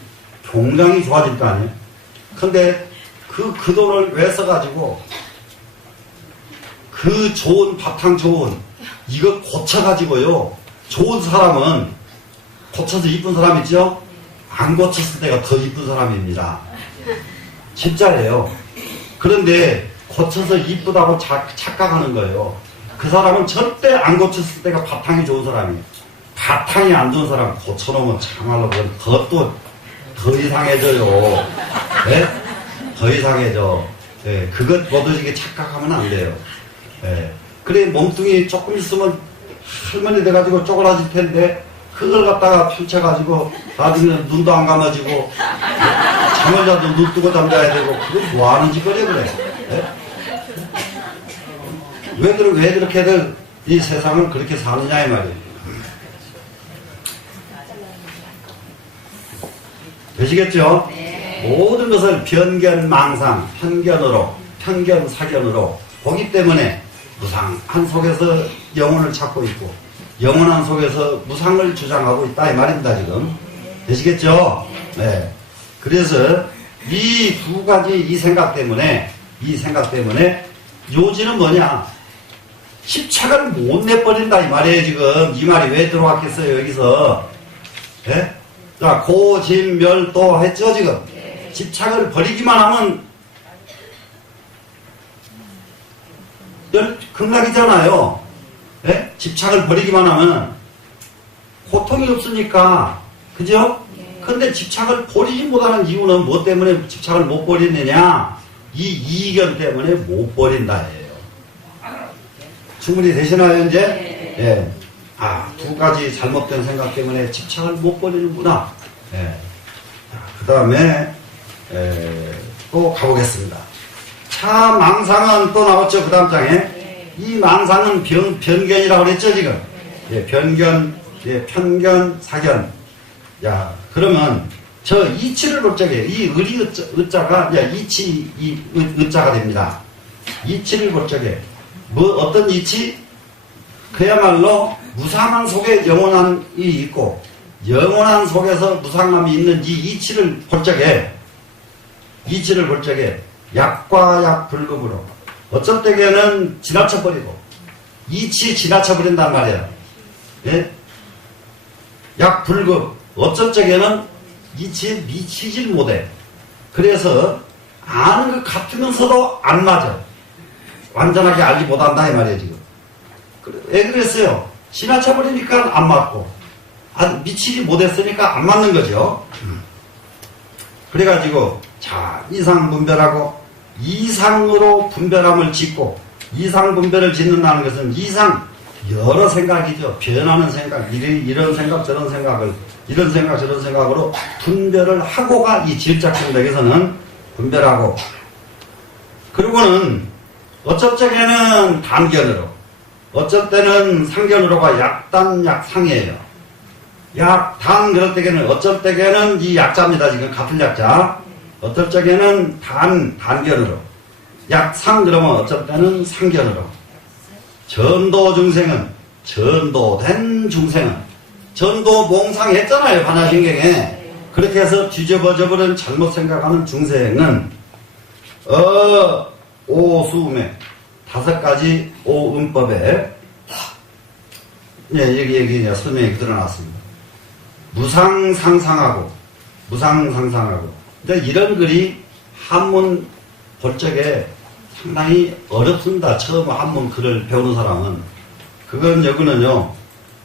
굉장히 좋아질 거 아니에요? 근데 그 돈을 왜 써가지고, 그 바탕 좋은, 이거 고쳐가지고요. 좋은 사람은 고쳐서 이쁜 사람 있죠? 안 고쳤을 때가 더 이쁜 사람입니다. 진짜예요. 그런데 고쳐서 이쁘다고 착각하는 거예요. 그 사람은 절대 안 고쳤을 때가 바탕이 좋은 사람이에요. 바탕이 안 좋은 사람 고쳐놓으면 참말로 더 이상해져요. 네? 더 이상해져. 네, 그것 모두지게 착각하면 안 돼요. 네. 그래, 몸뚱이 조금 있으면 할머니 돼가지고 쪼그라질 텐데, 그걸 갖다가 펼쳐가지고, 나중에 눈도 안 감아지고, 잠을 자도 눈 뜨고 잠자야 되고, 그건 뭐 하는 짓거리야, 그래. 네? 왜 그렇게들 이 세상을 그렇게 사느냐, 이 말이에요. 되시겠죠? 네. 모든 것을 편견, 망상, 편견, 사견으로 보기 때문에 무상한 속에서 영혼을 찾고 있고 영원한 속에서 무상을 주장하고 있다 이 말입니다. 지금 되시겠죠? 네. 그래서 이 두 가지 이 생각 때문에 요지는 뭐냐? 집착을 못 내버린다 이 말이에요. 지금 이 말이 왜 들어왔겠어요 여기서. 예? 자, 고진멸도 했죠 지금. 집착을 버리기만 하면 극락이잖아요. 예? 집착을 버리기만 하면 고통이 없으니까. 그죠? 근데 집착을 버리지 못하는 이유는 뭐 때문에 집착을 못 버리느냐? 이 이견 때문에 못 버린다예요. 충분히 되시나요 이제? 예. 아, 두 가지 잘못된 생각 때문에 집착을 못 버리는구나. 예. 그 다음에 또 가보겠습니다. 차 망상은 또 나왔죠 그 다음 장에. 이 망상은 변견이라고 그랬죠 지금. 예, 변견, 예, 편견, 사견. 야, 그러면 저 이치를 볼 적에 이 의리 의자가 이치 이 의자가 됩니다. 이치를 볼 적에 뭐 어떤 이치? 그야말로 무상함 속에 영원함이 있고 영원함 속에서 무상함이 있는 이 이치를 볼 적에 약과 약 불급으로 어쩔 때에는 지나쳐버리고 이치 지나쳐버린단 말이에요. 예? 약 불급 어쩔 적에는 이치에 미치질 못해. 그래서 아는 것 같으면서도 안 맞아. 완전하게 알지 못한다 이 말이에요 지금. 왜 그랬어요? 지나쳐버리니까 안 맞고 미치지 못했으니까 안 맞는 거죠. 그래가지고 자 이상 분별하고 이상으로 분별함을 짓고 이상 분별을 짓는다는 것은 이상 여러 생각이죠. 변하는 생각, 이런 생각 저런 생각을 이런 생각 저런 생각으로 분별을 하고가 이 질작생각에서는 분별하고 그리고는 어쩔 적에는 단견으로 어쩔 때는 상견으로가 약단 약상이에요. 약단 그럴 때에는 어쩔 때에는 이 약자입니다. 지금 같은 약자. 어떨 적에는 단견으로 약상 그러면 어쩔 때는 상견으로 전도 중생은 전도된 중생은 전도 몽상했잖아요 반야신경에. 그렇게 해서 뒤집어져버린 잘못 생각하는 중생은 오수음에 5가지 오음법에 예, 여기 설명이 드러났습니다. 무상상상하고 근데 이런 글이 한문 볼 적에 상당히 어렵습니다. 처음 한문 글을 배우는 사람은. 그건 여기는요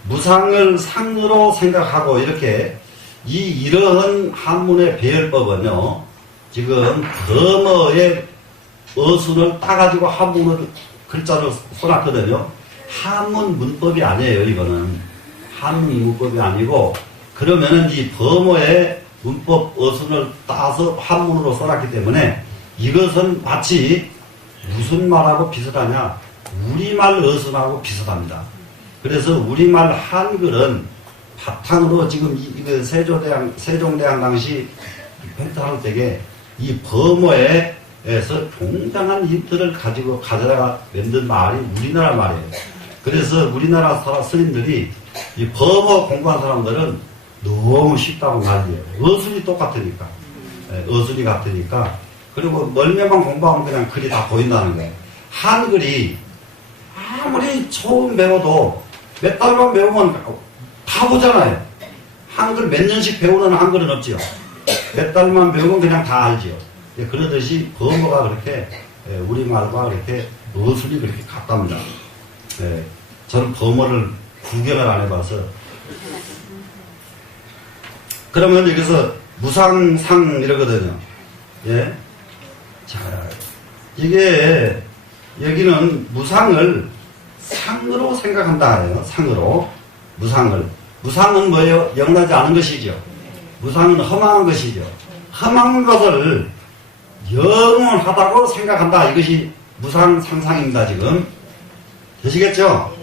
무상을 상으로 생각하고 이렇게 이러한 한문의 배열법은요 지금 범어의 어순을 따가지고 한문을 글자로 써놨거든요. 한문 문법이 아니에요. 이거는 한문 문법이 아니고 그러면은 이 범어의 문법 어순을 따서 한문으로 써놨기 때문에 이것은 마치 무슨 말하고 비슷하냐? 우리말 어순하고 비슷합니다. 그래서 우리말 한글은 바탕으로 지금 이거 세종대왕 당시 펜타할 때에 이 범어에서 굉장한 힌트를 가져다가 만든 말이 우리나라 말이에요. 그래서 우리나라 스님들이 이 범어 공부한 사람들은 너무 쉽다고 말이에요. 어순이 똑같으니까. 어순이 같으니까. 그리고 멀면만 공부하면 그냥 글이 다 보인다는 거예요. 한글이 아무리 처음 배워도 몇 달만 배우면 다 보잖아요. 한글 몇 년씩 배우는 한글은 없지요. 몇 달만 배우면 그냥 다 알지요. 그러듯이 범어가 그렇게 우리말과 그렇게 어순이 그렇게 같답니다. 저는 범어를 구경을 안 해봐서. 그러면 여기서 무상상 이러거든요. 예. 자, 이게 여기는 무상을 상으로 생각한다 해요. 상으로. 무상은 뭐예요? 영원하지 않은 것이죠. 무상은 허망한 것이죠. 허망한 것을 영원하다고 생각한다. 이것이 무상상상입니다. 지금. 되시겠죠?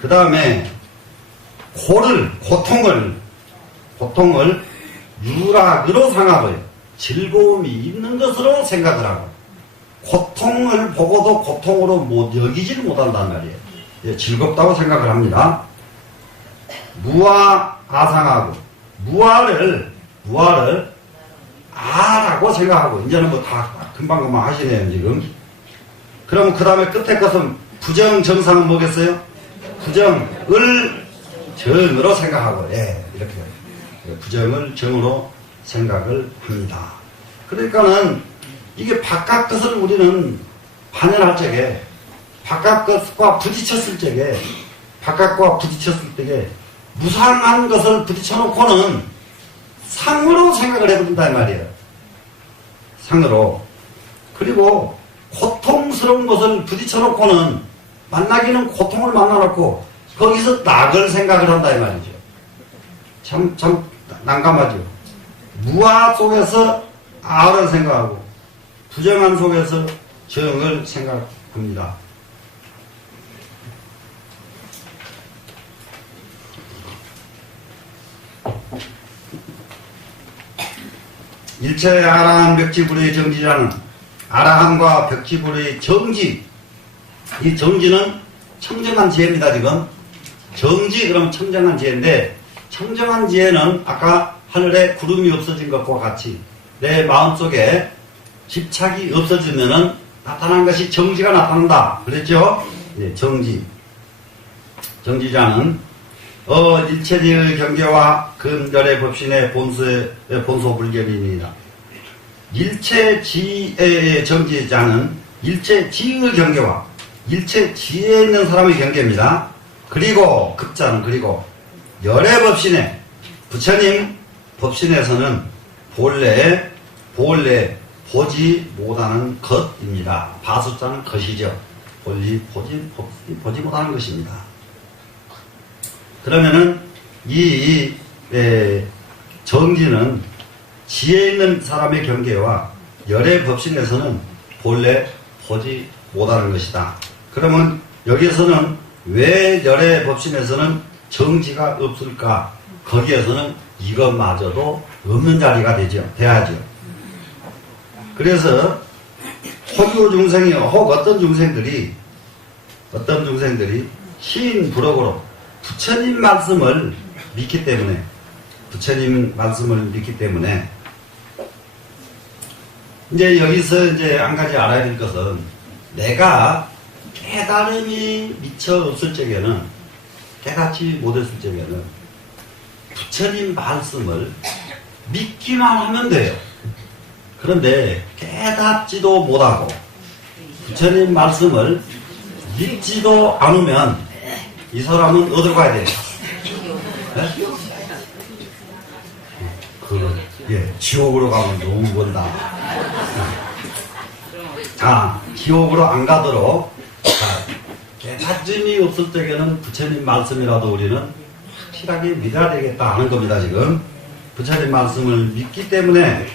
그 다음에 고통을 유락으로 상하고요. 즐거움이 있는 것으로 생각을 하고 고통을 보고도 고통으로 여기지를 못한단 말이에요. 예, 즐겁다고 생각을 합니다. 무아 아상하고 무아를 아라고 생각하고 이제는 뭐 다 금방금방 하시네요 지금. 그러면 그 다음에 끝에 것은 부정 정상은 뭐겠어요? 부정을 정으로 생각하고, 예, 이렇게 부정을 정으로 생각을 합니다. 그러니까는 이게 바깥 것을 우리는 반연할 적에, 바깥 것과 부딪혔을 적에, 바깥과 부딪혔을 때에 무상한 것을 부딪혀놓고는 상으로 생각을 해본다 이 말이에요. 상으로. 그리고 고통스러운 것을 부딪혀놓고는 만나기는 고통을 만나놓고 거기서 낙을 생각을 한다 이 말이죠. 참 난감하죠. 무아 속에서 아를 생각하고 부정한 속에서 정을 생각합니다. 일체 아라한 벽지불의 정지자는 아라한과 벽지불의 정지, 이 정지는 청정한 지혜입니다. 지금 정지 그러면 청정한 지혜인데, 청정한 지혜는 아까 하늘에 구름이 없어진 것과 같이 내 마음속에 집착이 없어지면은 나타난 것이 정지가 나타난다 그랬죠? 네, 정지. 정지자는 일체지의 경계와 근절의 법신의 본소불견입니다. 일체지의 정지자는 일체지의 경계와 일체지에 있는 사람의 경계입니다. 그리고 급자는 그리고 열의 법신에 부처님 법신에서는 본래 보지 못하는 것입니다. 바수자는 것이죠. 보지 못하는 것입니다. 그러면은 이 정지는 지혜 있는 사람의 경계와 열의 법신에서는 본래 보지 못하는 것이다. 그러면 여기에서는 왜 열의 법신에서는 정지가 없을까? 거기에서는 이것마저도 없는 자리가 돼야죠. 그래서 혹유 중생이 혹 어떤 중생들이 신불억으로 부처님 말씀을 믿기 때문에 이제 여기서 이제 한 가지 알아야 될 것은, 내가 깨달음이 미처 없을 적에는, 깨닫지 못했을 적에는 부처님 말씀을 믿기만 하면 돼요. 그런데 깨닫지도 못하고 부처님 말씀을 믿지도 않으면 이 사람은 어디로 가야 돼요? 네? 지옥으로 가면 너무 먼다. 자, 지옥으로 안 가도록, 깨닫음이 없을 때에는 부처님 말씀이라도 우리는 확실하게 믿어야 되겠다 하는 겁니다, 지금. 부처님 말씀을 믿기 때문에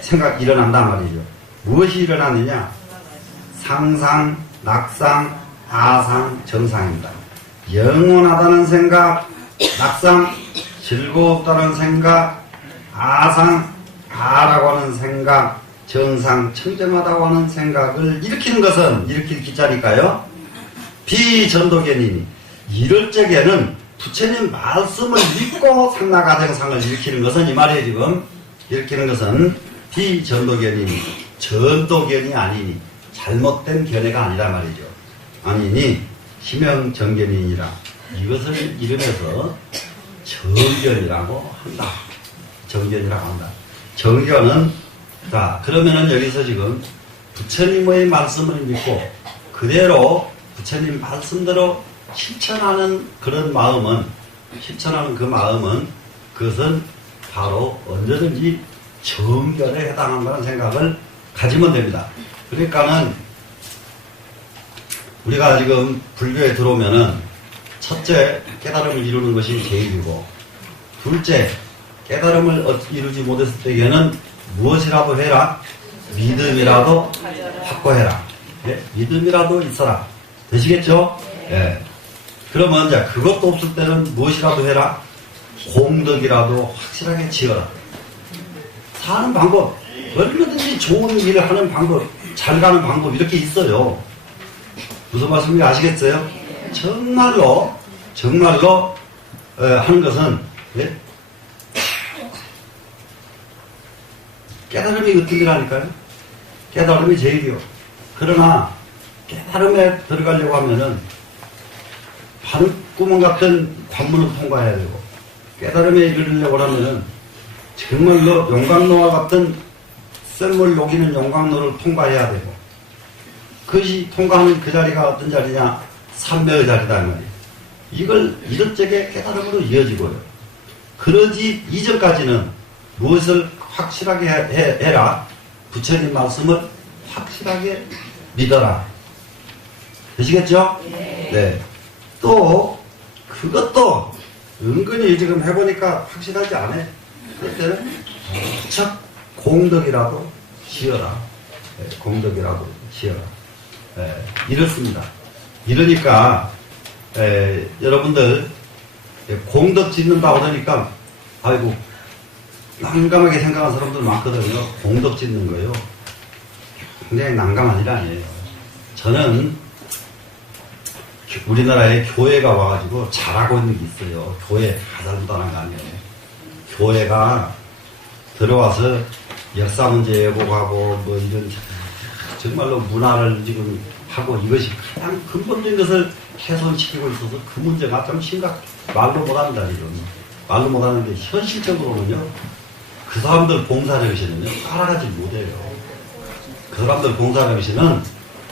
생각이 일어난단 말이죠. 무엇이 일어나느냐? 상상, 낙상, 아상, 정상입니다. 영원하다는 생각, 낙상, 즐겁다는 생각, 아상, 아라고 하는 생각, 정상, 청정하다고 하는 생각을 일으킬 기자니까요. 비전도견이니 이럴 적에는 부처님 말씀을 믿고 상나가정상을 일으키는 것은 이 말이에요. 지금 일으키는 것은 비전도견이니 전도견이 아니니 잘못된 견해가 아니라 말이죠. 아니니 희명정견이니라. 이것을 이름해서 정견이라고 한다. 정견이라고 한다. 정견은, 자, 그러면은 여기서 지금 부처님의 말씀을 믿고 그대로 부처님 말씀대로 실천하는 그런 마음은, 그것은 바로 언제든지 정견에 해당한다는 생각을 가지면 됩니다. 그러니까는 우리가 지금 불교에 들어오면은 첫째, 깨달음을 이루는 것이 계획이고, 둘째, 깨달음을 이루지 못했을 때에는 무엇이라도 해라. 믿음이라도 확고해라. 예? 믿음이라도 있어라. 되시겠죠? 예. 그러면 이제 그것도 없을 때는 무엇이라도 해라. 공덕이라도 확실하게 지어라. 사는 방법, 얼마든지 좋은 일을 하는 방법, 잘 가는 방법 이렇게 있어요. 무슨 말씀인지 아시겠어요? 정말로 하는 것은, 예? 깨달음이 어떤 일하니까요? 깨달음이 제일이요. 그러나 깨달음에 들어가려고 하면은 바늘구멍 같은 관문을 통과해야 되고, 깨달음에 이르려고 하면은 정말로 용광로와 같은 썰물 녹이는 용광로를 통과해야 되고, 그것이 통과하는 그 자리가 어떤 자리냐? 삼매의 자리다, 이 말이에요. 이걸 이것저게 깨달음으로 이어지고요. 그러지 이전까지는 무엇을 확실하게 해라? 부처님 말씀을 확실하게 믿어라. 되시겠죠? 네. 또 그것도 은근히 지금 해보니까 확실하지 않아요. 그럴 때는 무척 공덕이라도 지어라. 네, 공덕이라도 지어라. 네, 이렇습니다. 이러니까 여러분들 공덕 짓는다고 하니까 아이고 난감하게 생각하는 사람들 많거든요. 공덕 짓는 거요. 굉장히 난감한 일 아니에요. 저는 우리나라에 교회가 와가지고 잘하고 있는 게 있어요. 교회 다 잘못하는 거 아니에요. 교회가 들어와서 역사 문제 예고하고 뭐 이런 정말로 문화를 지금 하고 이것이 가장 근본적인 것을 훼손시키고 있어서 그 문제가 좀 말로 못한다 지금. 말로 못하는데 현실적으로는요. 그 사람들 봉사정신은요 따라가지 못해요. 그 사람들 봉사정신은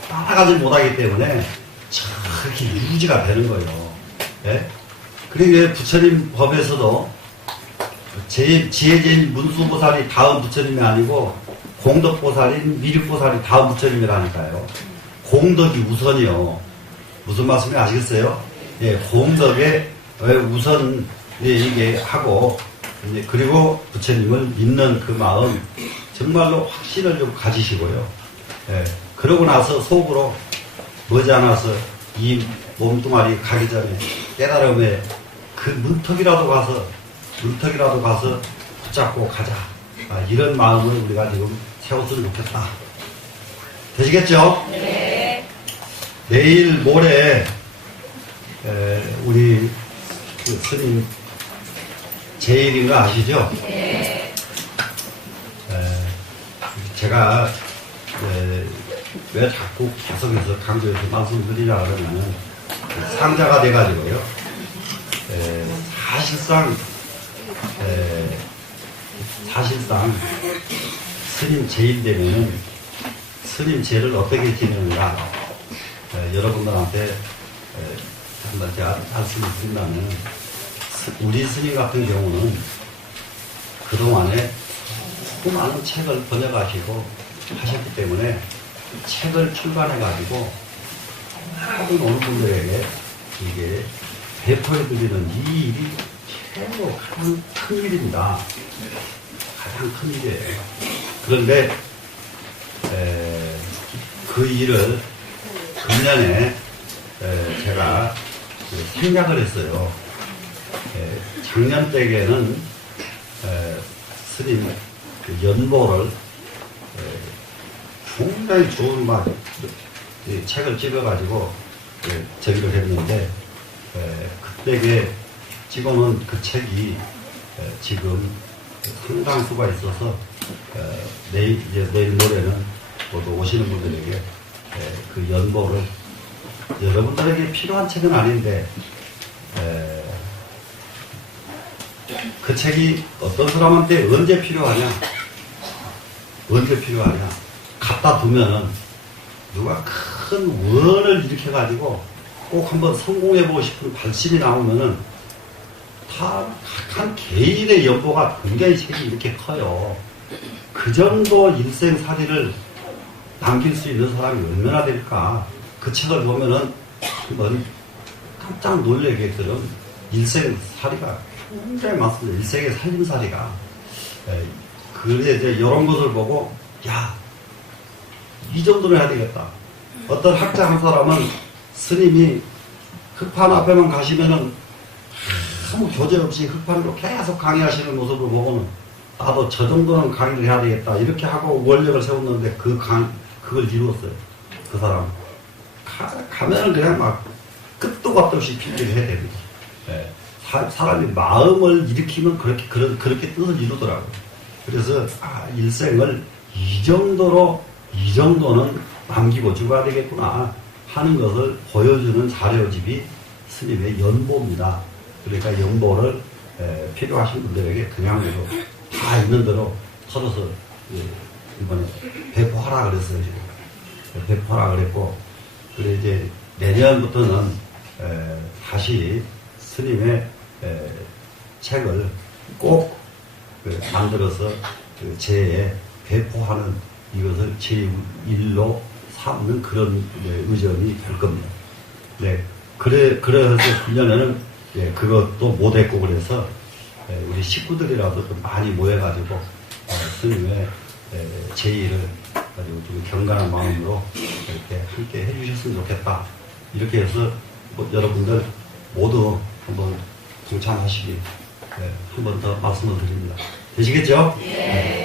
따라가지 못하기 때문에 저렇게 유지가 되는 거예요. 예? 그리고 부처님 법에서도 지혜제인 문수보살이 다음 부처님이 아니고 공덕보살인 미륵보살이 다음 부처님이라니까요. 공덕이 우선이요. 무슨 말씀인지 아시겠어요? 예, 공덕에 우선 이게 하고 그리고 부처님을 믿는 그 마음 정말로 확신을 좀 가지시고요. 예, 그러고 나서 속으로 머지않아서 이 몸뚱아리 가기 전에 깨달음에 그 문턱이라도 가서 붙잡고 가자. 이런 마음을 우리가 지금 세웠으면 좋겠다. 되시겠죠? 네. 내일 모레 우리 그 스님 제일인 거 아시죠? 네. 제가 왜 자꾸 계속해서 강조해서 말씀드리려 그러면 상자가 돼가지고요. 사실상 스님 제일 되면은 스님 제를 어떻게 지내는가 여러분들한테 한번 제가 말씀을 드린다면 우리 스님 같은 경우는 그동안에 수많은 책을 번역하시고 하셨기 때문에 책을 출간해가지고 모든 오는 분들에게 이게 배포해드리는 이 일이 최고 가장 큰 일입니다. 가장 큰 일이에요. 그런데 그 일을 금년에 제가 생략을 했어요. 작년 때에는 스님 그 연보를 굉장히 좋은 책을 찍어가지고 저기를 했는데 그때에 찍어놓은 그 책이 지금 상당수가 있어서 내일 모레는 모두 오시는 분들에게 그 연보를 여러분들에게 필요한 책은 아닌데 그 책이 어떤 사람한테 언제 필요하냐 갖다 두면은 누가 큰 원을 일으켜가지고 꼭 한번 성공해보고 싶은 발심이 나오면은 다 한 개인의 연보가 굉장히 책이 이렇게 커요. 그 정도 일생살이를 남길 수 있는 사람이 얼마나 될까. 그 책을 보면은 한번 깜짝 놀라게끔 일생살이가 굉장히 많습니다. 일생의 살림살이가. 그런데 이제 이런 것을 보고 야, 이 정도는 해야 되겠다. 어떤 학자 한 사람은 스님이 흑판 앞에만 가시면은 아무 교재 없이 흑판으로 계속 강의하시는 모습을 보고는 나도 저 정도는 강의를 해야 되겠다. 이렇게 하고 원력을 세웠는데 그걸 이루었어요. 그 사람. 가면은 그냥 막 끝도 값도 없이 필기를 해야 됩니다. 네. 사람이 마음을 일으키면 그렇게 뜻을 이루더라고요. 그래서 일생을 이 정도는 남기고 죽어야 되겠구나. 하는 것을 보여주는 자료집이 스님의 연보입니다. 그러니까 연보를 필요하신 분들에게 그냥 다 있는 대로 털어서 이번에 배포하라 그랬어요. 배포하라 그랬고, 그래 이제 내년부터는 다시 스님의 책을 꼭 만들어서 제에 배포하는 이것을 제1로 삼는 그런 의전이 될 겁니다. 네. 그래서 금년에는 그것도 못했고 그래서 우리 식구들이라도 좀 많이 모여가지고 스님의 제의를 가지고 좀 경건한 마음으로 이렇게 함께 해주셨으면 좋겠다. 이렇게 해서 여러분들 모두 한번 동참하시기 한 번 더 말씀을 드립니다. 되시겠죠? 네.